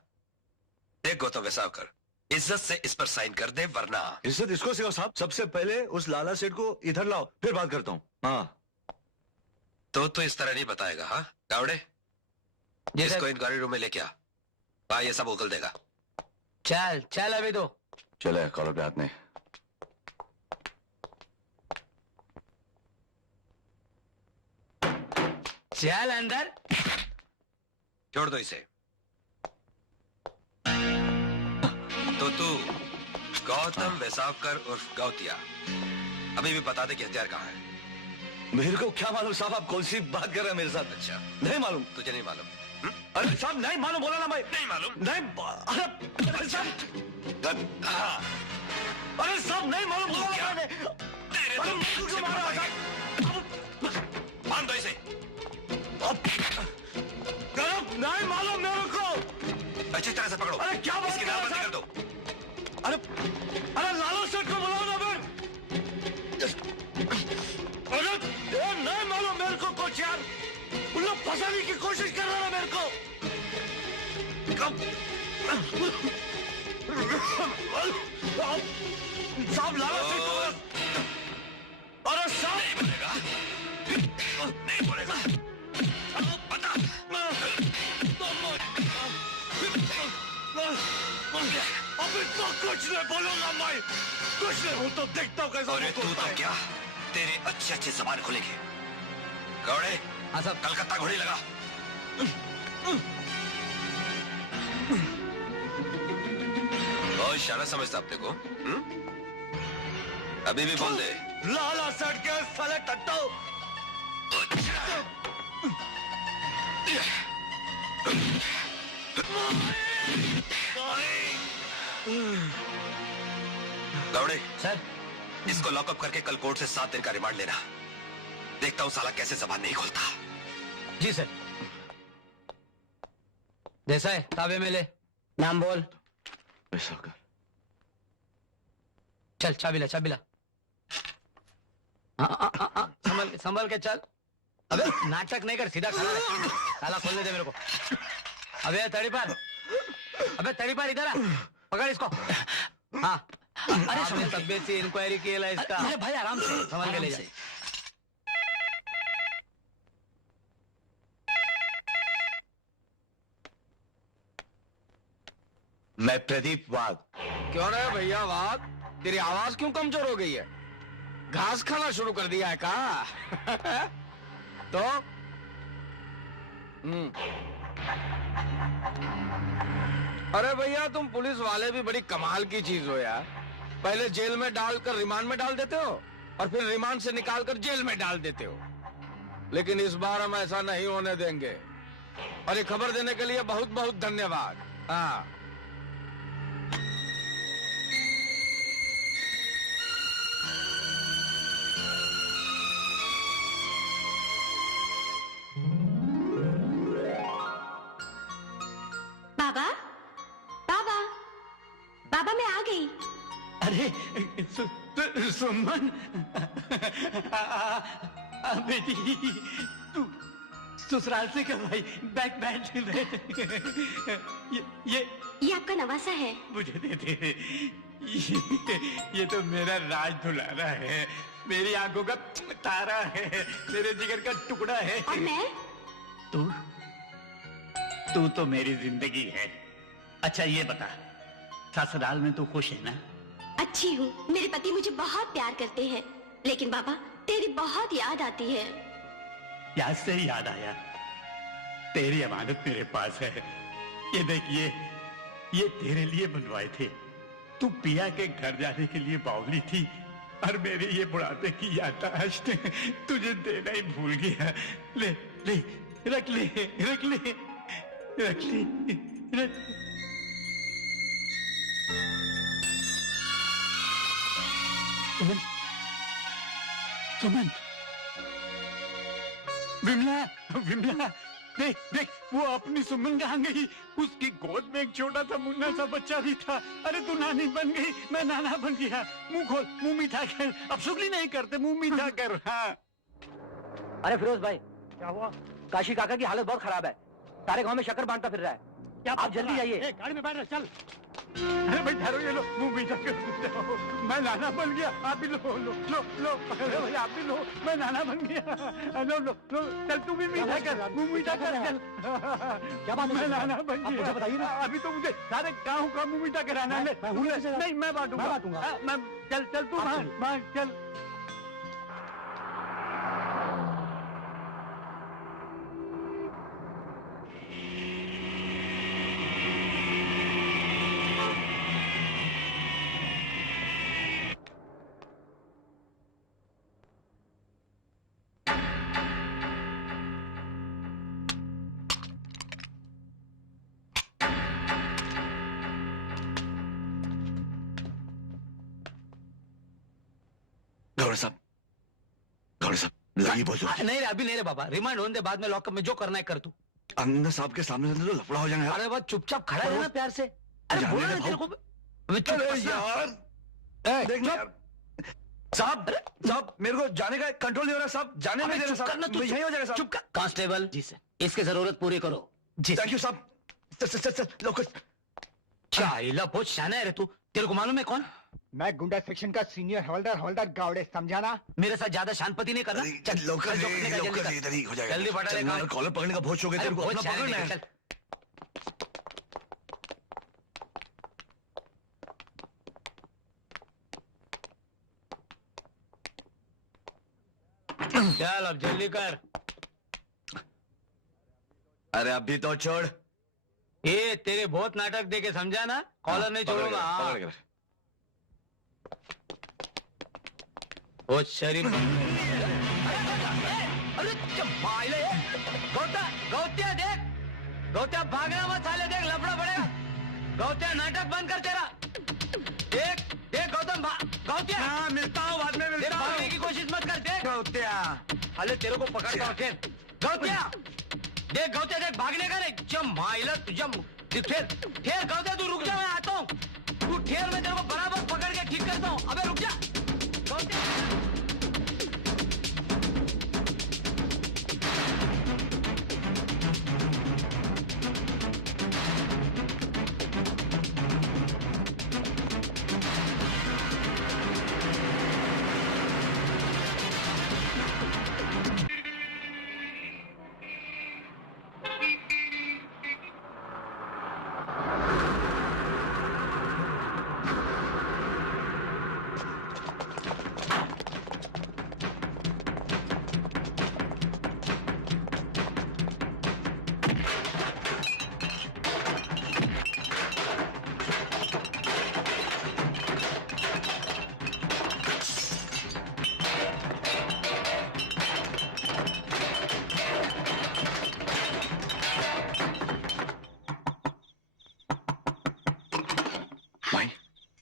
देख गौतम वेसावकर, इज्जत से इस पर साइन कर दे, वरना इज्जत इसको सिखाओ साहब। सबसे पहले उस लाला सेठ को इधर लाओ, फिर बात करता हूँ। हाँ तो इस तरह नहीं बताएगा। हाँ गावड़े, इसको इंक्वायरी रूम में लेके आ, वहां ये सब उगल देगा। चल चल अभी तो चले कॉलर पे हाथ नहीं। चल अंदर। छोड़ दो इसे। तो तू गौतम वेसावकर उर्फ गौतिया, अभी भी बता दे कि हथियार कहाँ है। मेरे को क्या मालूम साहब, आप कौन सी बात कर रहे हैं मेरे साथ? अच्छा नहीं मालूम। तुझे नहीं मालूम? अरे साहब नहीं मालूम, बोला ना भाई। नहीं मालूम? नहीं अरे साहब, अरे साहब नहीं मालूम, बोला ना मैंने। तेरे तो मुझे मारा। बांध दो इसे। नहीं मालूम मेरे को। अच्छी तरह से पकड़ो। अरे क्या बात इसकी नामबंदी कर दो। अरे लालू सेठ को बुलाओ ना फिर। अरे नहीं मालूम मेरे को कुछ यार, उन लोग फंसाने की कोशिश कर रहे हैं मेरे को। साहब लाला सेठ को अरे साहब नहीं बोलेगा, नहीं बोलेगा। बता। अभी तो कुछ नहीं बोलूंगा मैं, कुछ नहीं। हूँ तो देखता हूँ कैसा। अरे तू तो क्या, तेरे अच्छे अच्छे जबान खुलेंगे। गौड़े, हाँ साहब। कलकत्ता घोड़ी लगा। बहुत इशारा समझता अपने को। अभी भी बोल दे। लाला सेठ के साले टट्टो। गौड़े सर, इसको लॉकअप करके कल कोर्ट से 7 दिन का रिमांड लेना। देखता हूँ साला कैसे जबान नहीं खोलता। जी सर। जैसा है ताबे में ले। नाम बोल। चल चाबी ला, चाबी ला। संभल के चल। अबे नाटक नहीं कर, सीधा खड़ा रह। ताला खोलने दे मेरे को। अबे तड़ीपार, अबे तड़ीपार इधर आ, पकड़ इसको। हाँ अरे सुन, तबियत से इंक्वायरी किया इसका। अरे भाई आराम से संभल के ले जा। मैं प्रदीप वाघ। क्यों रे भैया वाघ, तेरी आवाज क्यों कमजोर हो गई है? घास खाना शुरू कर दिया है का? तो अरे भैया तुम पुलिस वाले भी बड़ी कमाल की चीज हो यार। पहले जेल में डालकर रिमांड में डाल देते हो और फिर रिमांड से निकालकर जेल में डाल देते हो, लेकिन इस बार हम ऐसा नहीं होने देंगे। और ये खबर देने के लिए बहुत बहुत धन्यवाद। हाँ बाबा, बाबा, बाबा मैं आ गई। अरे सुमन, बेटी तू ससुराल से कब आई? बैठ ये आपका नवासा है। मुझे दे दे। ये तो मेरा राज दुलारा है, मेरी आंखों का तारा है, मेरे जिगर का टुकड़ा है। और मैं? तू तो मेरी जिंदगी है। अच्छा ये बता, ससुराल में तू खुश है ना? अच्छी हूँ, मेरे पति मुझे बहुत प्यार करते हैं, लेकिन बाबा तेरी बहुत याद आती है। याद से ही याद आया, तेरी अमानत मेरे पास है। ये देखिए, ये तेरे लिए बनवाए थे। तू पिया के घर जाने के लिए बावली थी और मेरे ये बुढ़ापे की याददाश्त तुझे देना ही भूल गया। ले ले, रख ले, रख ले, रख ले, रख। सुमन, सुमन, विमला, विमला, देख देख, वो अपनी सुमन कहाँ गई? उसकी गोद में एक छोटा सा मुन्ना सा बच्चा भी था। अरे तू नानी बन गई, मैं नाना बन गया। मुंह खोल, मुंह मीठा कर। अब शुक्ली नहीं करते, मुंह मीठा कर। हाँ। अरे फिरोज भाई, क्या हुआ? काशी काका की हालत बहुत खराब है, सारे गांव में शक्कर बांटता फिर रहा है। आप जल्दी जाइए, गाड़ी में बैठ रहे, चल। अरे भाई ठहरो, ये लो मुंह मीठा कर देते हो। मैं नाना बन गया, आप भी लो लो लो लो। अरे भाई आप भी लो, मैं नाना बन गया। लो लो लो, चल तू भी मीठा कर, मुंह मीठा कर, चल। क्या बात है? मैं नाना बन गया। मुझे बताइए ना। अभी तो मुझे सारे गाँव का मुंह मीठा कराना है। नहीं मैं बांटूंगा। मैं चल चल तू मांग चल। गौरव साहब लगी बोलो। नहीं रे, अभी नहीं रे बाबा, रिमांड होने दे, बाद में लॉकअप में जो करना है कर तू। अंदर साहब के सामने तो लफड़ा हो जाएगा। अरे बात चुपचाप खड़ा है ना प्यार से। अरे बोला ना तेरे को। अरे यार देख ना यार। साहब मेरे को जाने का कंट्रोल नहीं हो रहा साहब, जाने नहीं दे रहे साहब। यही हो जाएगा साहब। चुप कर। कांस्टेबल जी से इसकी जरूरत पूरी करो। जी थैंक यू साहब। चल लोकल। चाइला बहुत शाना है रे तू। तेरे को मालूम है कौन? मैं गुंडा सेक्शन का सीनियर हवलदार गावड़े, समझा ना? मेरे साथ ज्यादा शानपति नहीं करना। चल लोकल इधर ही हो जाएगा। जल्दी बढ़ा ले। कॉलर पकड़ने का बहुत शौक है तेरे को, अपना पकड़ना है। चल अब जल्दी कर। अरे अभी तो छोड़। ये तेरे बहुत नाटक देके समझा ना, कॉलर नहीं छोड़ूंगा। वो शरीफ। अरे गौत्या देख, गौत्या भागना मत साले, देख लफड़ा पड़ेगा। गौत्या नाटक बंद कर तेरा। देख देख गौतम, गौत्या। हाँ मिलता हूँ, बाद में मिलता हूँ। भागने की कोशिश मत कर। देख गौत्या, अरे तेरे को पकड़ता हूँ फिर। गौत्या देख, गौत्या देख, भागने का नहीं। जम माइला तुझे ठेर गौत्या, तू रुक जा, मैं आता हूँ। तू ठेर, मैं तेरे को बराबर पकड़ के ठीक करता हूँ। अबे रुक जा गौत्या।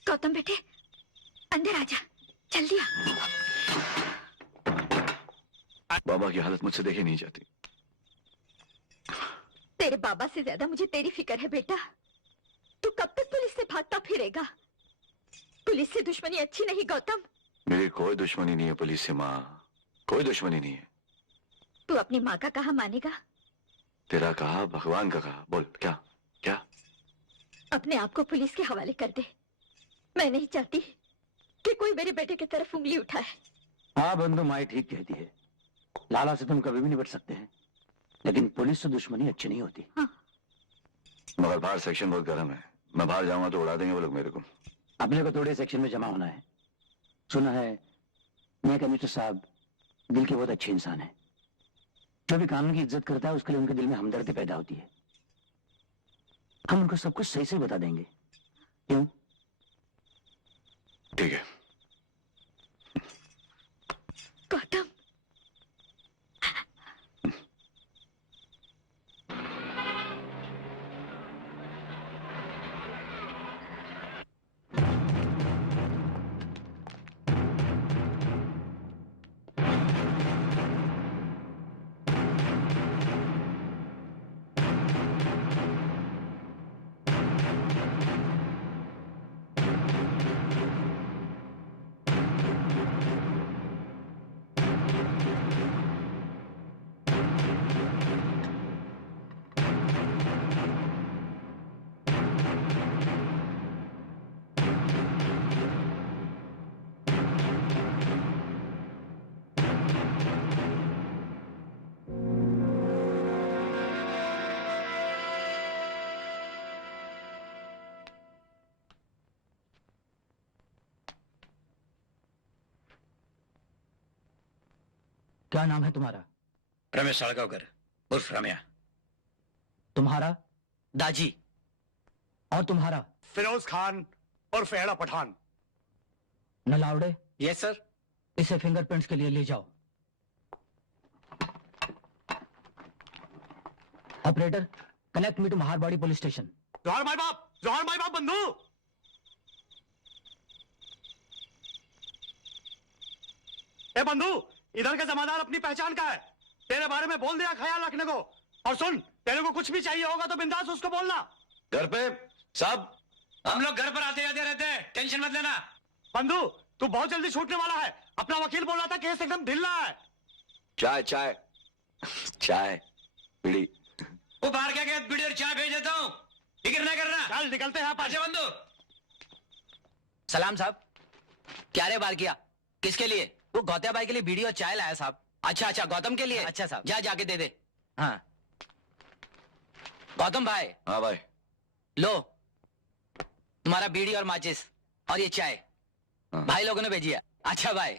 गौतम बेटे अंदर आजा, जल्दी आ। बाबा की हालत मुझसे देखी नहीं जाती। तेरे बाबा से ज्यादा मुझे तेरी फिक्र है बेटा। तू कब तक पुलिस से भागता फिरेगा? पुलिस से दुश्मनी अच्छी नहीं गौतम। मेरी कोई दुश्मनी नहीं है पुलिस से माँ, कोई दुश्मनी नहीं है। तू अपनी माँ का कहा मानेगा? तेरा कहा, भगवान का कहा, बोल क्या क्या? अपने आप को पुलिस के हवाले कर दे। मैं नहीं चाहती कि कोई मेरे बेटे की तरफ उंगली उठाए। हाँ बंधु, माई ठीक कहती है। लाला से तुम कभी भी नहीं बच सकते हैं, लेकिन पुलिस से दुश्मनी अच्छी नहीं होती। हाँ। मगर बाहर सेक्शन बहुत गर्म है, मैं बाहर जाऊंगा तो उड़ा देंगे वो लोग मेरे को। अपने को थोड़े सेक्शन में जमा होना है। सुना है नए कमिश्नर साहब दिल के बहुत अच्छे इंसान हैं। जो भी कानून की इज्जत करता है उसके लिए उनके दिल में हमदर्दी पैदा होती है। हम उनको सब कुछ सही से बता देंगे। क्यों? ठीक है। गौतम, क्या नाम है तुम्हारा? रमेश साळगावकर उर्फ रम्या। तुम्हारा? दाजी। और तुम्हारा? फिरोज खान और फेड़ा पठान। नलावड़े? Yes sir. इसे फिंगरप्रिंट्स के लिए ले जाओ। Operator, connect me to Maharbadi police station. जोहर भाई बाप बंधु। ए बंधु, इधर का जमादार अपनी पहचान का है, तेरे बारे में बोल दिया ख्याल रखने को। और सुन, तेरे को कुछ भी चाहिए होगा तो बिंदास उसको बोलना। घर पे साहब? हम लोग घर पर आते जाते रहते हैं, टेंशन मत लेना। बंधु, तू बहुत जल्दी छूटने वाला है। अपना वकील बोल रहा था केस एकदम ढीला है। चाय चाय चाय बीड़ी। वो बाहर क्या बीड़ी और चाय भेज देता हूँ, फिक्र ना करना। चल निकलते हैं। अच्छा बंधु। सलाम साहब। क्या रे बार किया? किसके लिए? वो गौतिया भाई के लिए बीड़ी और चाय लाया साहब। अच्छा अच्छा, गौतम के लिए? अच्छा साहब, जा जाके दे दे। हाँ गौतम भाई। हाँ भाई। लो तुम्हारा बीड़ी और माचिस और ये चाय। हाँ। भाई लोगों ने भेजी है। अच्छा भाई।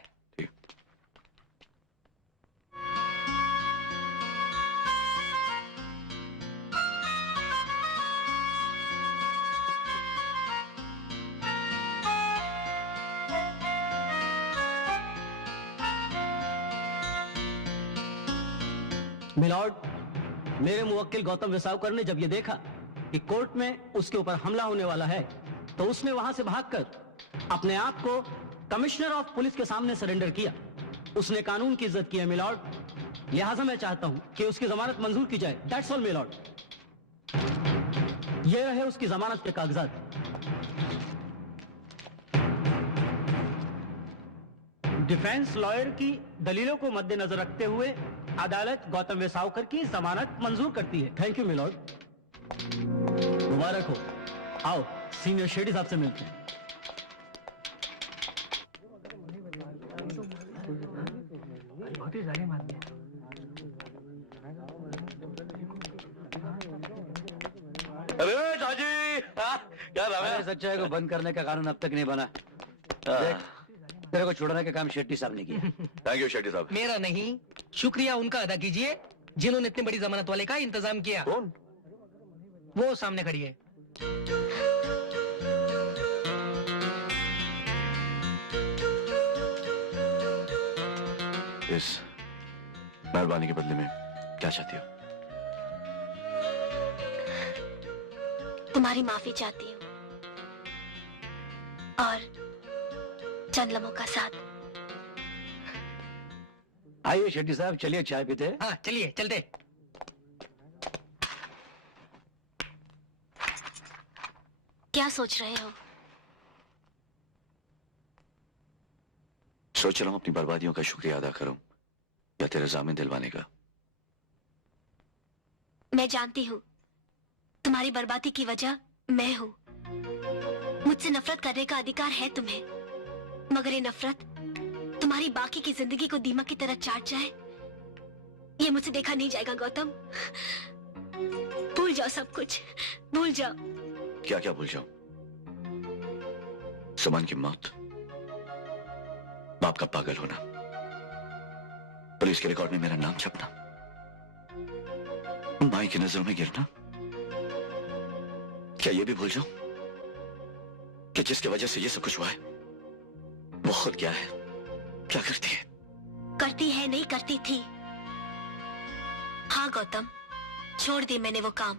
मिलॉर्ड, मेरे मुवक्किल गौतम वेसावकर ने जब ये देखा कि कोर्ट में उसके ऊपर हमला होने वाला है तो उसने वहां से भागकर अपने आप को कमिश्नर ऑफ पुलिस के सामने सरेंडर किया। उसने कानून की इज्जत की है मिलॉर्ड, लिहाजा मैं चाहता हूं कि उसकी जमानत मंजूर की जाए। That's all milord. ये रहे उसकी जमानत के कागजात। डिफेंस लॉयर की दलीलों को मद्देनजर रखते हुए अदालत गौतम वेसावकर की जमानत मंजूर करती है। Thank you milord. मुबारक हो। आओ सीनियर शेडी साहब से मिलते हैं। अरे दादी, क्या रहा? सच्चाई को बंद करने का कानून अब तक नहीं बना। देख, तेरे को छोड़ने का काम शेट्टी साहब ने किया। थैंक यू शेट्टी साहब। मेरा नहीं, शुक्रिया उनका अदा कीजिए जिन्होंने इतनी बड़ी जमानत वाले का इंतजाम किया। कौन? वो सामने खड़ी है। इस मेहरबानी के बदले में क्या चाहती हो? तुम्हारी माफी चाहती हूँ और चंद लम्हों का साथ। आइए शेट्टी साहब, चलिए चाय पीते हैं। हाँ चलिए, चलते। क्या सोच रहे हो? सोच रहा हूं अपनी बर्बादियों का शुक्रिया अदा करूं या तेरे जामिन दिलवाने का। मैं जानती हूँ तुम्हारी बर्बादी की वजह मैं हूँ। मुझसे नफरत करने का अधिकार है तुम्हें, मगर ये नफरत तुम्हारी बाकी की जिंदगी को दीमक की तरह चाट जाए, ये मुझसे देखा नहीं जाएगा गौतम। भूल जाओ सब कुछ, भूल जाओ। क्या क्या भूल जाऊं? सुमन की मौत, बाप का पागल होना, पुलिस के रिकॉर्ड में मेरा नाम छपना, माई की नजरों में गिरना। क्या ये भी भूल जाऊं कि जिसकी वजह से ये सब कुछ हुआ है वो खुद क्या है, क्या करती है? करती है नहीं, करती थी। हाँ गौतम, छोड़ दी मैंने वो काम।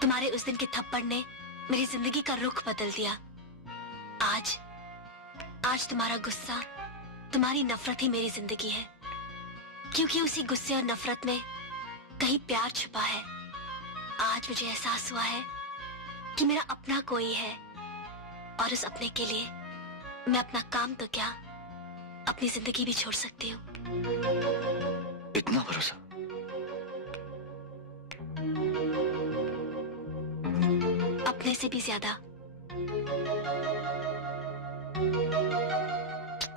तुम्हारे उस दिन के थप्पड़ ने मेरी जिंदगी का रुख बदल दिया। आज तुम्हारा गुस्सा, तुम्हारी नफरत ही मेरी जिंदगी है, क्योंकि उसी गुस्से और नफरत में कहीं प्यार छुपा है। आज मुझे एहसास हुआ है कि मेरा अपना कोई है, और उस अपने के लिए मैं अपना काम तो क्या, अपनी जिंदगी भी छोड़ सकती हूँ। इतना भरोसा? अपने से भी ज्यादा।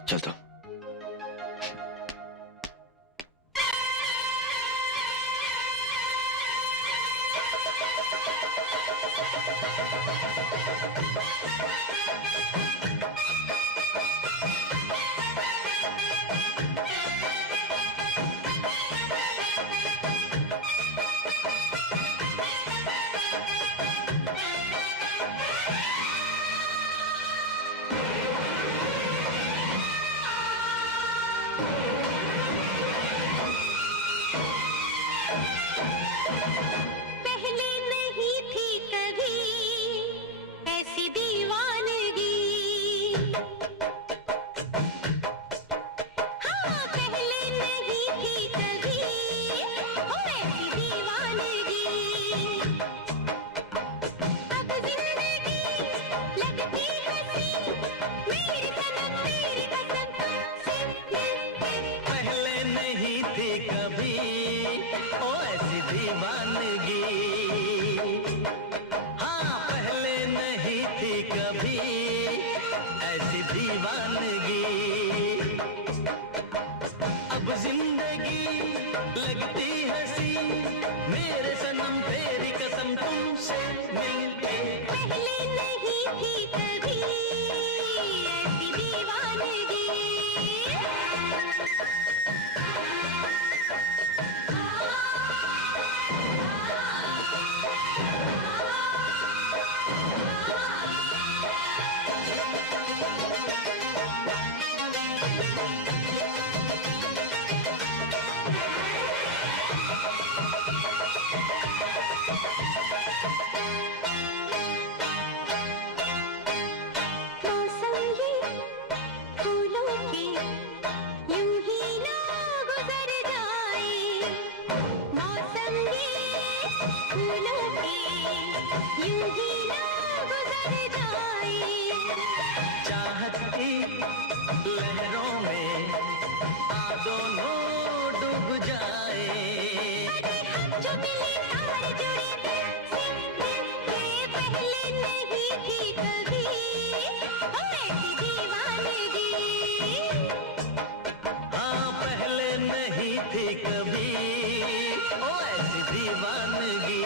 चलता हूं। दीवानगी। हाँ पहले नहीं थी कभी ऐसी दीवानगी। अब जिंदगी लगती हंसी मेरे सनम तेरी कसम तुमसे मिलके। पहले नहीं थी कभी ऐसी दीवानगी। मौसम ये फूलों के यूं ही ना गुजर जाए। मौसम ये फूलों के यूं ही ना गुजर जाए। चाहत की लहरों में आ दोनों डूब जाए। जो मिले तार जुड़े से पहले नहीं थी कभी ओ ऐसी दीवानगी। हाँ पहले नहीं थी कभी ओ ऐसी दीवानगी।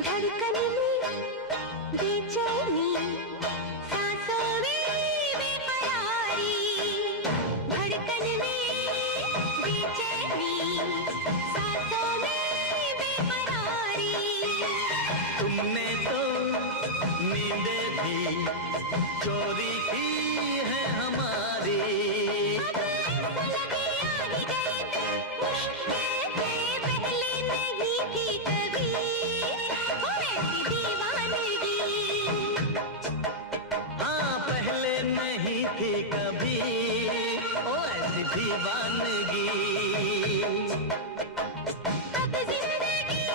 धड़कन में बेचैनी सांसों में बेकरारी। धड़कन में बेचैनी सांसों में बेकरारी। तुमने तो नींदे भी चोरी की है हमारी। पहले नहीं थी कभी ओ ऐसी दीवानगी। हाँ पहले नहीं थी कभी ओ ऐसी दीवानगी। अब जिंदगी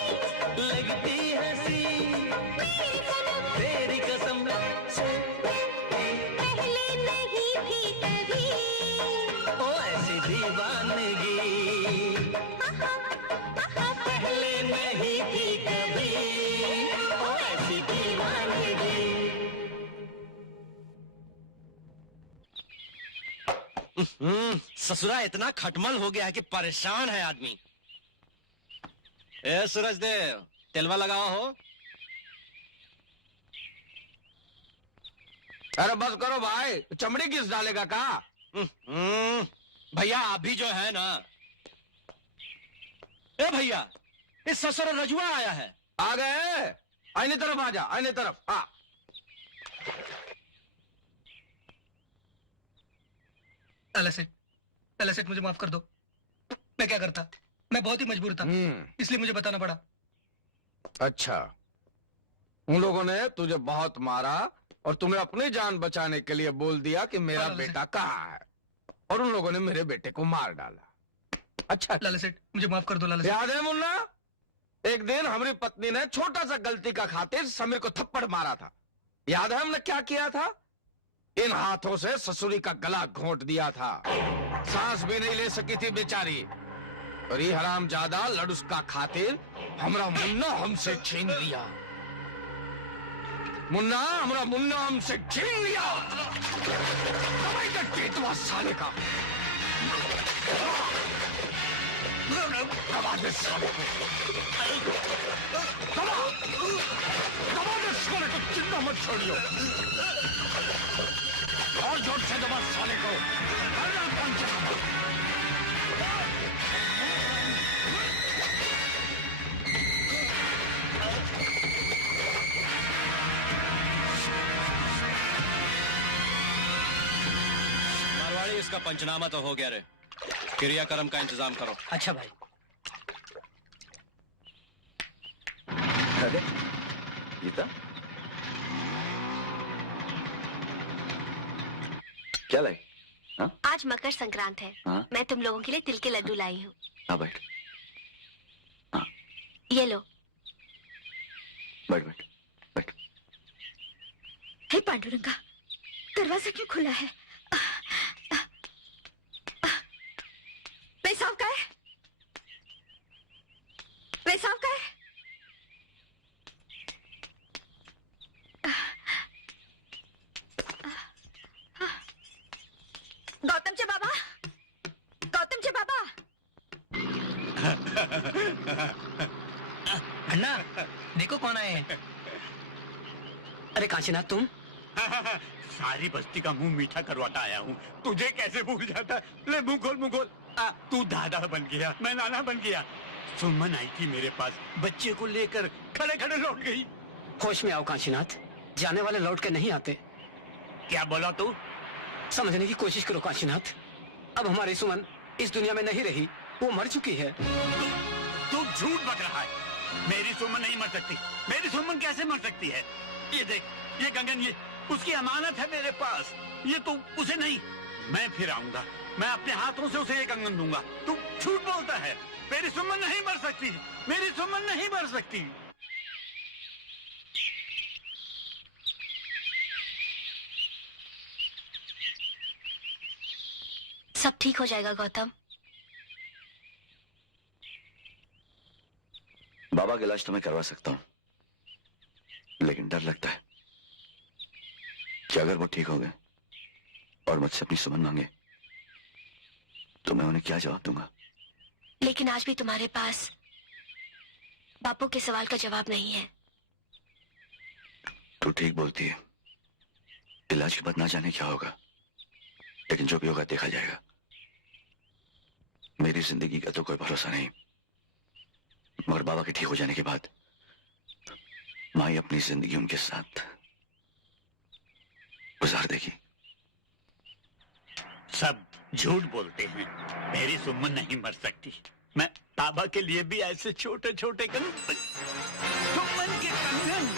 लगती हंसी मेरी सनम तेरी कसम से। पहले नहीं थी कभी ओ ऐसी दीवानगी। पहले नहीं थी कभी ओ ऐसी दीवानगी। ससुरा इतना खटमल हो गया है कि परेशान है आदमी। ए सूरज देव तेलवा लगाओ हो। अरे बस करो भाई, चमड़ी किस डालेगा का? भैया अभी जो है ना। ए भैया इस ससुर रजुआ आया है। आ गए? आईने तरफ आ जा, आईने तरफ आ। लाला सेठ मुझे माफ कर दो। मैं क्या करता, मैं बहुत ही मजबूर था, इसलिए मुझे बताना पड़ा। अच्छा, उन लोगों ने तुझे बहुत मारा और तुम्हें अपनी जान बचाने के लिए बोल दिया कि मेरा बेटा कहाँ है, और उन लोगों ने मेरे बेटे को मार डाला। अच्छा लाला सेठ मुझे माफ कर दो। लाला याद है मुन्ना, एक दिन हमारी पत्नी ने छोटा सा गलती का खातिर समीर को थप्पड़ मारा था। याद है हमने क्या किया था? इन हाथों से ससुरी का गला घोंट दिया था। सांस भी नहीं ले सकी थी बेचारी। और ये हरामजादा लड़ुस्का खातिर हमरा मुन्ना हमसे छीन लिया। मुन्ना हमरा मुन्ना हमसे छीन लिया। दवाई का टेटवा साले का। दबा दे साले को। दबा दे साले को, चिंता मत छोड़ियो। और जोर से दबा साले को। अरे कौन चला? का पंचनामा तो हो गया रे, क्रियाक्रम का इंतजाम करो। अच्छा भाई। अरे गीता, क्या लाई? हाँ? आज मकर संक्रांत है। हाँ? मैं तुम लोगों के लिए तिल के लड्डू लाई हूँ। हाँ बैठ, ये लो। बैठ बैठ बैठ। हे पांडुरंगा, दरवाजा क्यों खुला है? पेशाब का है? पेशाब का है? गौतम जी बाबा, गौतम जी बाबा। अन्ना, देखो कौन आए हैं। अरे काशीनाथ तुम? सारी बस्ती का मुंह मीठा करवाता आया हूँ, तुझे कैसे भूल जाता? ले मुंह खोल, मुंह खोल। तू दादा बन गया, मैं नाना बन गया। सुमन आई थी मेरे पास, बच्चे को लेकर खड़े खड़े लौट गई। होश में आओ काशीनाथ, जाने वाले लौट के नहीं आते। क्या बोला तू? समझने की कोशिश करो काशीनाथ, अब हमारी सुमन इस दुनिया में नहीं रही, वो मर चुकी है। तू झूठ बक रहा है, मेरी सुमन नहीं मर सकती। मेरी सुमन कैसे मर सकती है? ये देख, ये कंगन, ये उसकी अमानत है मेरे पास, ये तो उसे नहीं। मैं फिर आऊंगा, मैं अपने हाथों से उसे ये कंगन दूंगा। तू झूठ बोलता है, मेरी सुमन नहीं मर सकती, मेरी सुमन नहीं मर सकती। सब ठीक हो जाएगा गौतम। बाबा का इलाज तो मैं करवा सकता हूँ, लेकिन डर लगता है कि अगर वो ठीक हो गए और मुझसे अपनी सुमन मांगे तो मैं उन्हें क्या जवाब दूंगा। लेकिन आज भी तुम्हारे पास बापू के सवाल का जवाब नहीं है। तू ठीक बोलती है, इलाज के बाद ना जाने क्या होगा, लेकिन जो भी होगा देखा जाएगा। मेरी जिंदगी का तो कोई भरोसा नहीं, मगर बाबा के ठीक हो जाने के बाद माई अपनी जिंदगी उनके साथ गुजार देगी। सब झूठ बोलते हैं, मेरी सुमन नहीं मर सकती। मैं बाबा के लिए भी ऐसे छोटे छोटे सुमन के कंगन।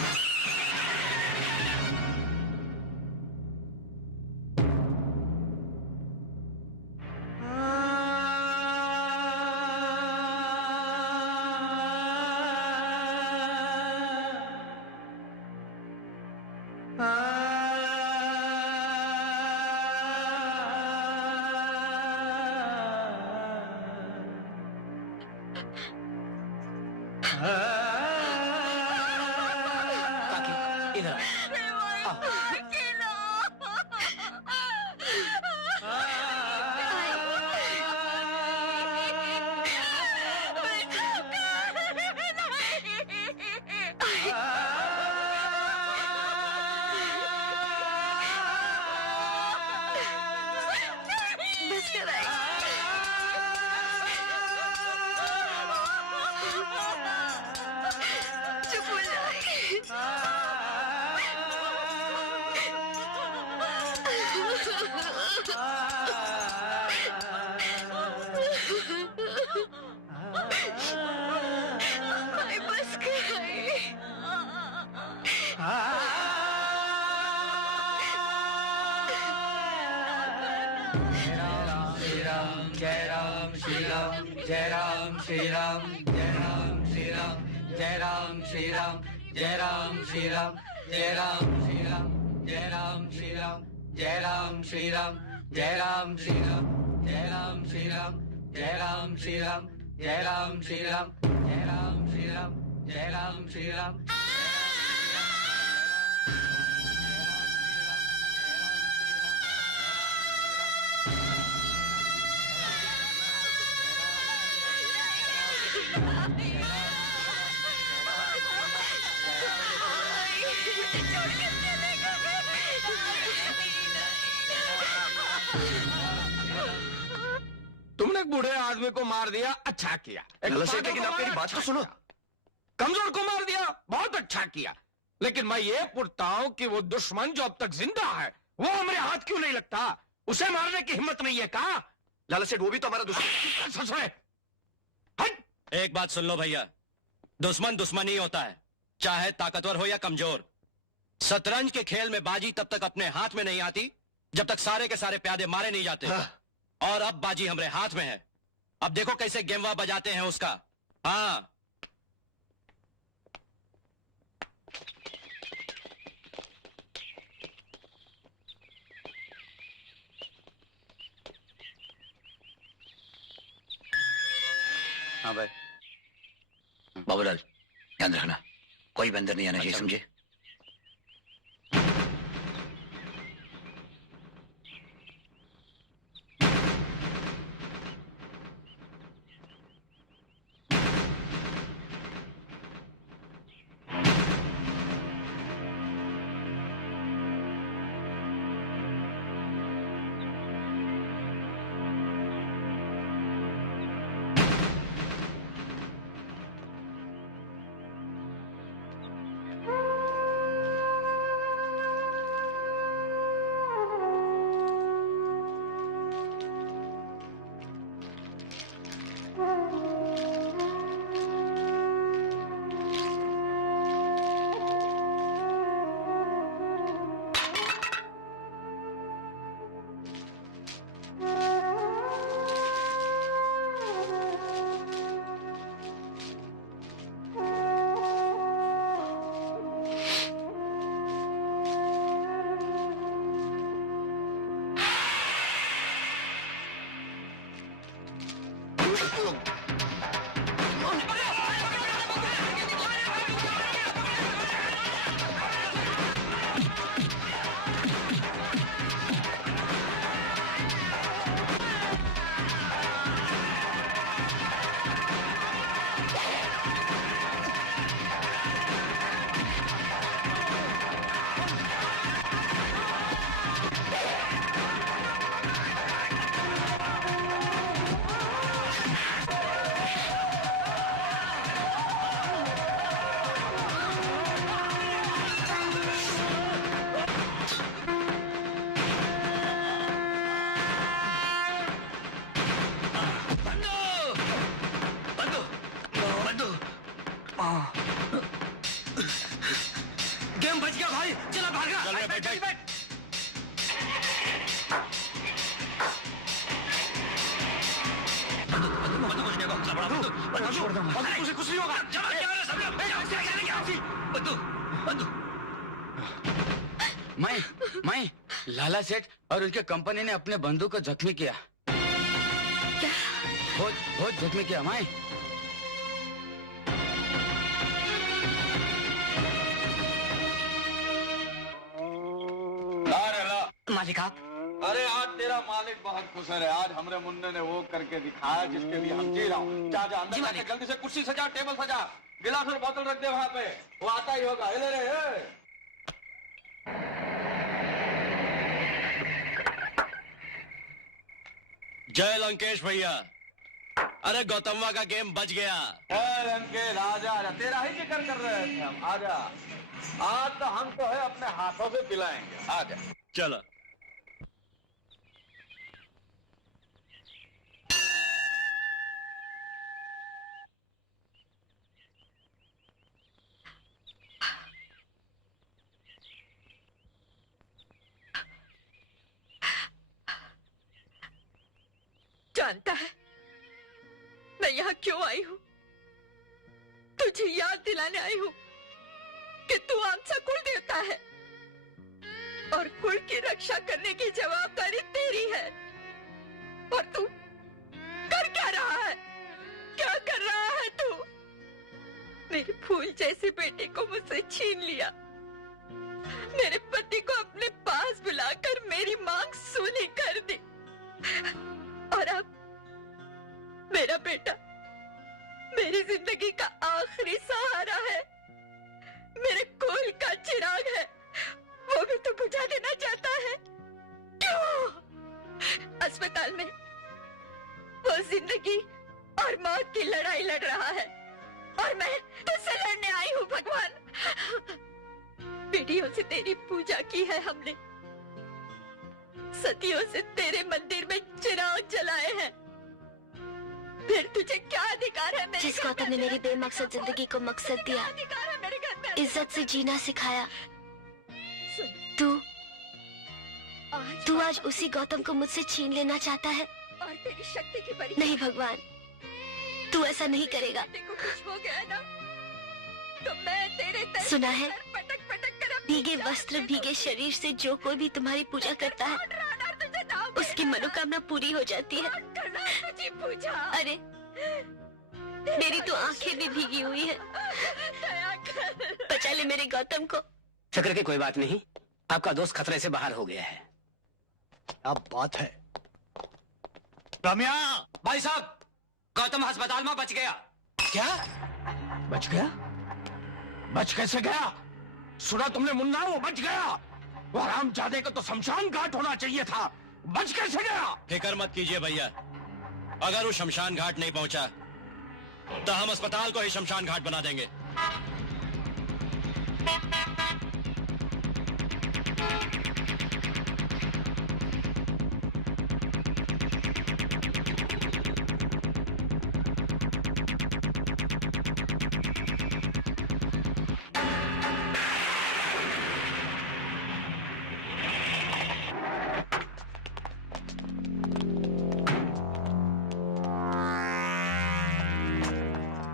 तुमने एक बूढ़े आदमी को मार दिया, अच्छा किया। एक लेकिन आप मेरी बात तो सुनो। कमजोर को मार दिया, बहुत अच्छा किया। लेकिन मैं ये पूछता हूं कि वो दुश्मन जो अब तक जिंदा है, वो हमारे हाथ क्यों नहीं लगता? उसे मारने की हिम्मत नहीं है कहा? लाला सेठ वो भी तो हमारा दुश्मन। ससुरे एक बात सुन लो भैया, दुश्मन दुश्मन ही होता है, चाहे ताकतवर हो या कमजोर। शतरंज के खेल में बाजी तब तक अपने हाथ में नहीं आती जब तक सारे के सारे प्यादे मारे नहीं जाते। और अब बाजी हमारे हाथ में है, अब देखो कैसे गेमवा बजाते हैं उसका। हाँ हाँ भाई। बाबूलाल ध्यान रखना, कोई भी अंदर नहीं आना चाहिए, समझे? गेम बच गया भाई, चला भागा। बैठ। कुछ नहीं होगा। मैं लाला सेठ और उनके कंपनी ने अपने बंधु को जख्मी किया। क्या? बहुत जख्मी किया मैं। मालिक आप? अरे आज तेरा मालिक बहुत खुश है। आज हमरे मुन्ने ने वो करके दिखाया जिसके लिए हम जी रहा हूँ। जा अंदर जाके जल्दी से कुर्सी सजा, टेबल सजा, गिलास और बोतल रख दे वहाँ पे, वो आता ही होगा। ले रे। जय लंकेश भैया। अरे गौतमवा का गेम बच गया। लंकेश आजा, तेरा ही जिक्र कर रहे थे हम। आजा, आज तो हम तो है अपने हाथों से पिलाएंगे। आजा चलो। जानता है मैं यहाँ क्यों आई हूँ? तुझे याद दिलाने आई हूँ कि तू आमचा कुल देवता है और कुल की रक्षा करने की जवाबदारी तेरी है। और तू कर क्या रहा है? क्या कर रहा है तू? मेरे फूल जैसे बेटे को मुझसे छीन लिया, मेरे पति को अपने पास बुलाकर मेरी मांग सूनी कर दी, और अब मेरा बेटा मेरी जिंदगी का आखिरी सहारा है, मेरे कुल का चिराग है, वो भी तो बुझा देना चाहता है। क्यों? अस्पताल में वो जिंदगी और मौत की लड़ाई लड़ रहा है और मैं तुझसे लड़ने आई हूँ। भगवान, बेटियों से तेरी पूजा की है हमने, सदियों से तेरे मंदिर में चिराग जलाए हैं, फिर तुझे क्या अधिकार है मेरे जिस गौतम ने मेरी बेमकसद जिंदगी को मकसद दिया, इज्जत से जीना सिखाया, तू आज उसी गौतम को मुझसे छीन लेना चाहता है। और तेरी शक्ति की परीक्षा। नहीं भगवान, तू ऐसा नहीं करेगा। कुछ हो गया ना तो मैं तेरे सुना है, भीगे वस्त्र भीगे शरीर से जो कोई भी तुम्हारी पूजा करता है, उसकी मनोकामना पूरी हो जाती है। अरे मेरी तो आंखें भी भीगी हुई है। बचा ले मेरे गौतम को। फिक्र की कोई बात नहीं, आपका दोस्त खतरे से बाहर हो गया है। अब बात है रम्या। भाई साहब, गौतम अस्पताल में बच गया। क्या बच गया? बच कैसे गया? सुना तुमने मुन्ना? वो बच गया। वो हरामजादे को तो शमशान घाट होना चाहिए था, बच कैसे गया? फिक्र मत कीजिए भैया, अगर वो शमशान घाट नहीं पहुंचा तो हम अस्पताल को ही शमशान घाट बना देंगे।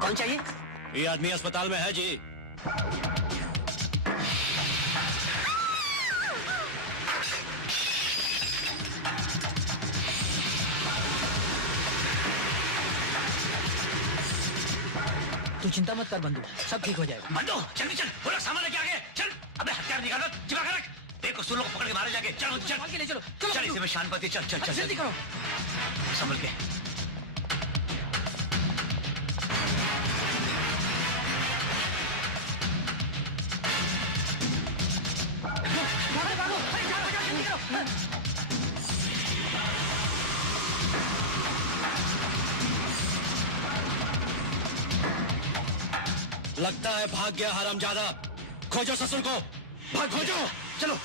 कौन चाहिए? ये आदमी अस्पताल में है जी। तू चिंता मत कर बंधु, सब ठीक हो जाएगा। बंधु जल्दी चल, बोलो सामान लेके आगे चल। अबे हथियार निकालो, चिपका कर रख। देखो सुन लोग पकड़ के मारे जाके। चलो चल ले चलो, चल इसे में शानपति। चल चल चल जल्दी करो, संभल के। लगता है भाग गया हरामजादा। खोजो ससुर को, भाग खोजो। चलो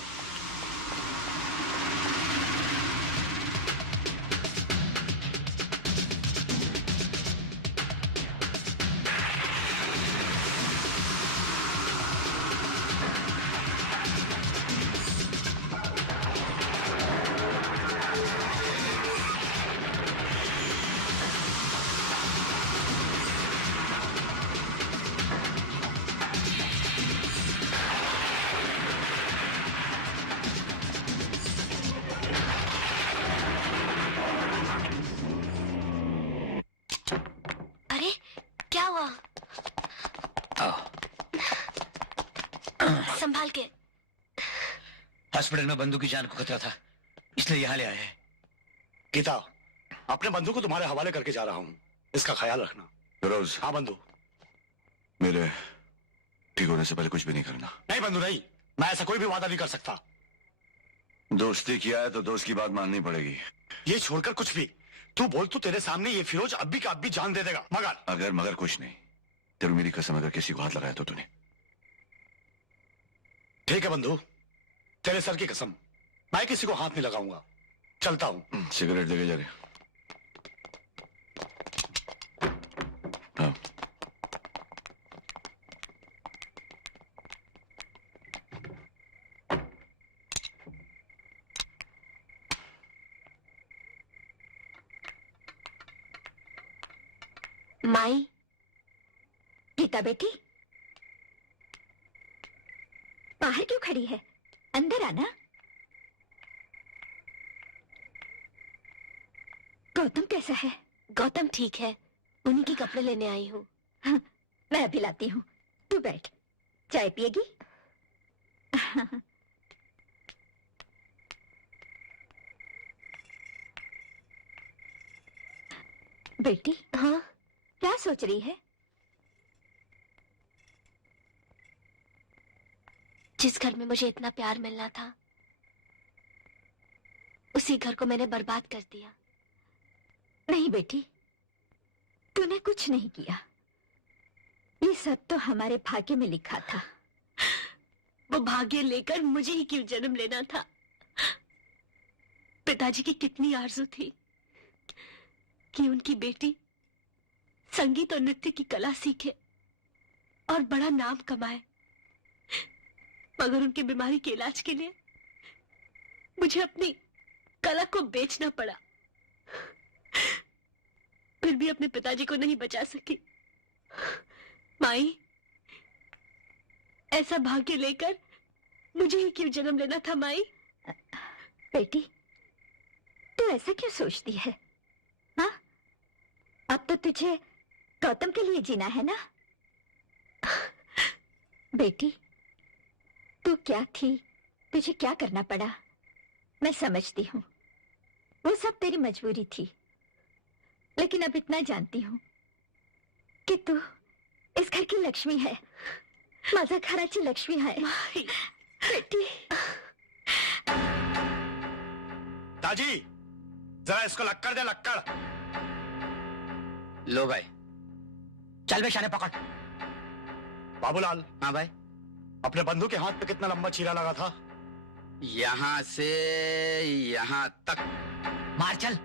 संभाल के। हॉस्पिटल में बंधु की जान को खतरा था, इसलिए यहाँ ले आए हैं। गीता, अपने बंधु को तुम्हारे हवाले करके जा रहा हूँ, इसका ख्याल रखना। फिरोज। हाँ बंधु। मेरे ठीक होने से पहले कुछ भी नहीं करना। नहीं बंधु नहीं, मैं ऐसा कोई भी वादा नहीं कर सकता। दोस्ती किया है तो दोस्त की बात माननी पड़ेगी। ये छोड़कर कुछ भी तू बोल, तू तेरे सामने ये फिरोज अब भी का अब भी जान दे देगा। मगर कुछ नहीं। तेरे मेरी कसम, अगर किसी को हाथ लगाया तो तूने। ठीक है बंधु, तेरे सर की कसम, मैं किसी को हाथ नहीं लगाऊंगा। चलता हूं। सिगरेट लेके जा रहे। हाँ। माई, गीता बेटी बाहर क्यों खड़ी है? अंदर आना। गौतम कैसा है? गौतम ठीक है, उन्हीं के कपड़े लेने आई हूँ। हाँ, मैं अभी लाती हूँ, तू बैठ। चाय पिएगी? बेटी। हाँ, क्या सोच रही है? जिस घर में मुझे इतना प्यार मिलना था, उसी घर को मैंने बर्बाद कर दिया। नहीं बेटी, तूने कुछ नहीं किया। ये सब तो हमारे भाग्य में लिखा था। वो भाग्य लेकर मुझे ही क्यों जन्म लेना था? पिताजी की कितनी आरज़ू थी कि उनकी बेटी संगीत और नृत्य की कला सीखे और बड़ा नाम कमाए, मगर उनकी बीमारी के इलाज के लिए मुझे अपनी कला को बेचना पड़ा। फिर भी अपने पिताजी को नहीं बचा सकी। माई, ऐसा भाग्य लेकर मुझे ही क्यों जन्म लेना था माई? बेटी, तू ऐसा क्यों सोचती है? हाँ, अब तो तुझे गौतम के लिए जीना है ना? बेटी, तू क्या थी, तुझे क्या करना पड़ा, मैं समझती हूँ। वो सब तेरी मजबूरी थी, लेकिन अब इतना जानती हूँ कि तू इस घर की लक्ष्मी है, माझा घराची लक्ष्मी है। बेटी। ताजी, जरा इसको लक्कड़ दे, लक्कड़। लो भाई, चल बे शाने पकड़। बाबूलाल। हाँ भाई। अपने बंधु के हाथ पे कितना लंबा चीरा लगा था? यहां से यहां तक। मार चल।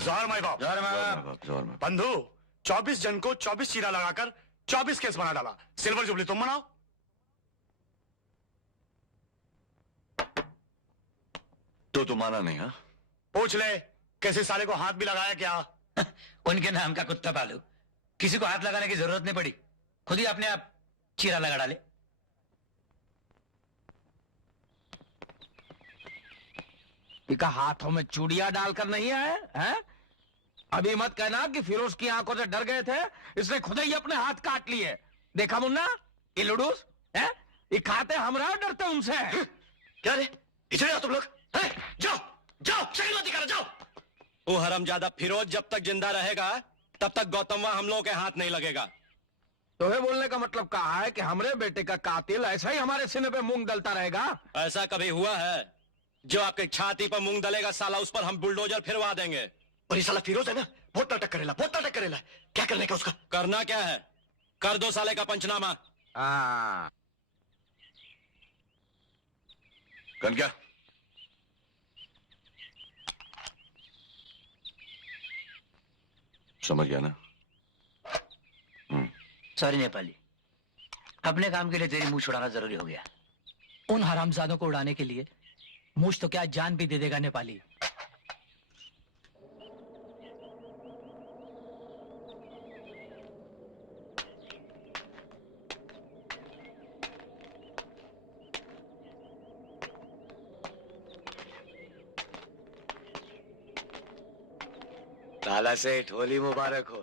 जोहर माई बाप। जोहर माई बाप। बंधु, 24 जन को 24 चीरा लगाकर 24 केस बना डाला। सिल्वर जुबली तुम मनाओ। तो तुम माना नहीं? हाँ, पूछ ले, किसी साले को हाथ भी लगाया क्या? उनके नाम का कुत्ता पालू, किसी को हाथ लगाने की जरूरत नहीं पड़ी, खुद ही अपने आप चीरा लगा डाले। इका हाथों में चूड़ियां डालकर नहीं आए हैं? अभी मत कहना कि फिरोज की आंखों से डर गए थे, इसने खुद ही अपने हाथ काट लिए। देखा मुन्ना, ये लुडूस है, ये खाते हमरा डरते उनसे। क्या रे, इधर आओ तुम लोग। जाओ जाओ, शक्लमती करो, जाओ। वो हरामजादा फिरोज जब तक जिंदा रहेगा तब तक गौतम वहां हम लोगों के हाथ नहीं लगेगा। तुम्हें बोलने का मतलब कहा है कि हमारे बेटे का कातिल ऐसा ही हमारे सीने पे मूंग डलता रहेगा? ऐसा कभी हुआ है? जो आपके छाती पर मूंग डलेगा साला, उस पर हम बुलडोजर फिरवा देंगे। और ये साला फिरोज है ना, बहुत नाटक करेला, बहुत नाटक करेला। क्या करने का उसका? करना क्या है, कर दो साले का पंचनामा। कनक्या, समझ गया ना? सॉरी नेपाली, अपने काम के लिए तेरी मुंह छुड़ाना जरूरी हो गया। उन हरामजादों को उड़ाने के लिए मुझ तो क्या जान भी दे देगा नेपाली। लाला सेठ, होली मुबारक हो।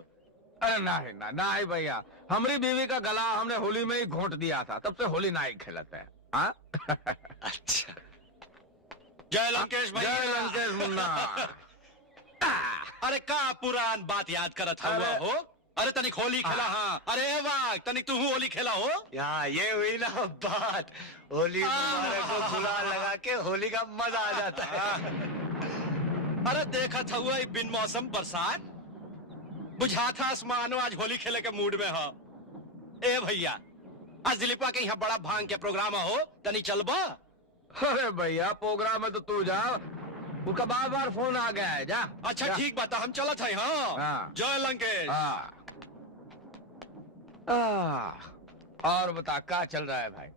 अरे नहीं ना, नहीं भैया, हमारी बीवी का गला हमने होली में ही घोंट दिया था, तब से होली ना ही खेलते हैं। हाँ? अच्छा। जय लंकेश भैया। जय लंकेश मुन्ना। अरे का पुरान बात याद करत हुआ हो? अरे तनिक होली खेला। हाँ अरे वाह, तनिक तू होली खेला हो? यहाँ ये हुई ना बात, होली मुबारक को गुलाल लगा के होली का मजा आ जाता है। अरे देखा था हुआ बिन मौसम बरसात, बुझा था आसमानो आज होली खेले के मूड में हो। ए भैया, आज दिलीपा के यहाँ बड़ा भांग के प्रोग्राम हो, तनी चलबा? अरे भैया प्रोग्राम है तो तू जा, उनका बार बार फोन आ गया है, जा। अच्छा ठीक बात है, हम चलत है। हाँ जय लंकेश। और बता क्या चल रहा है भाई?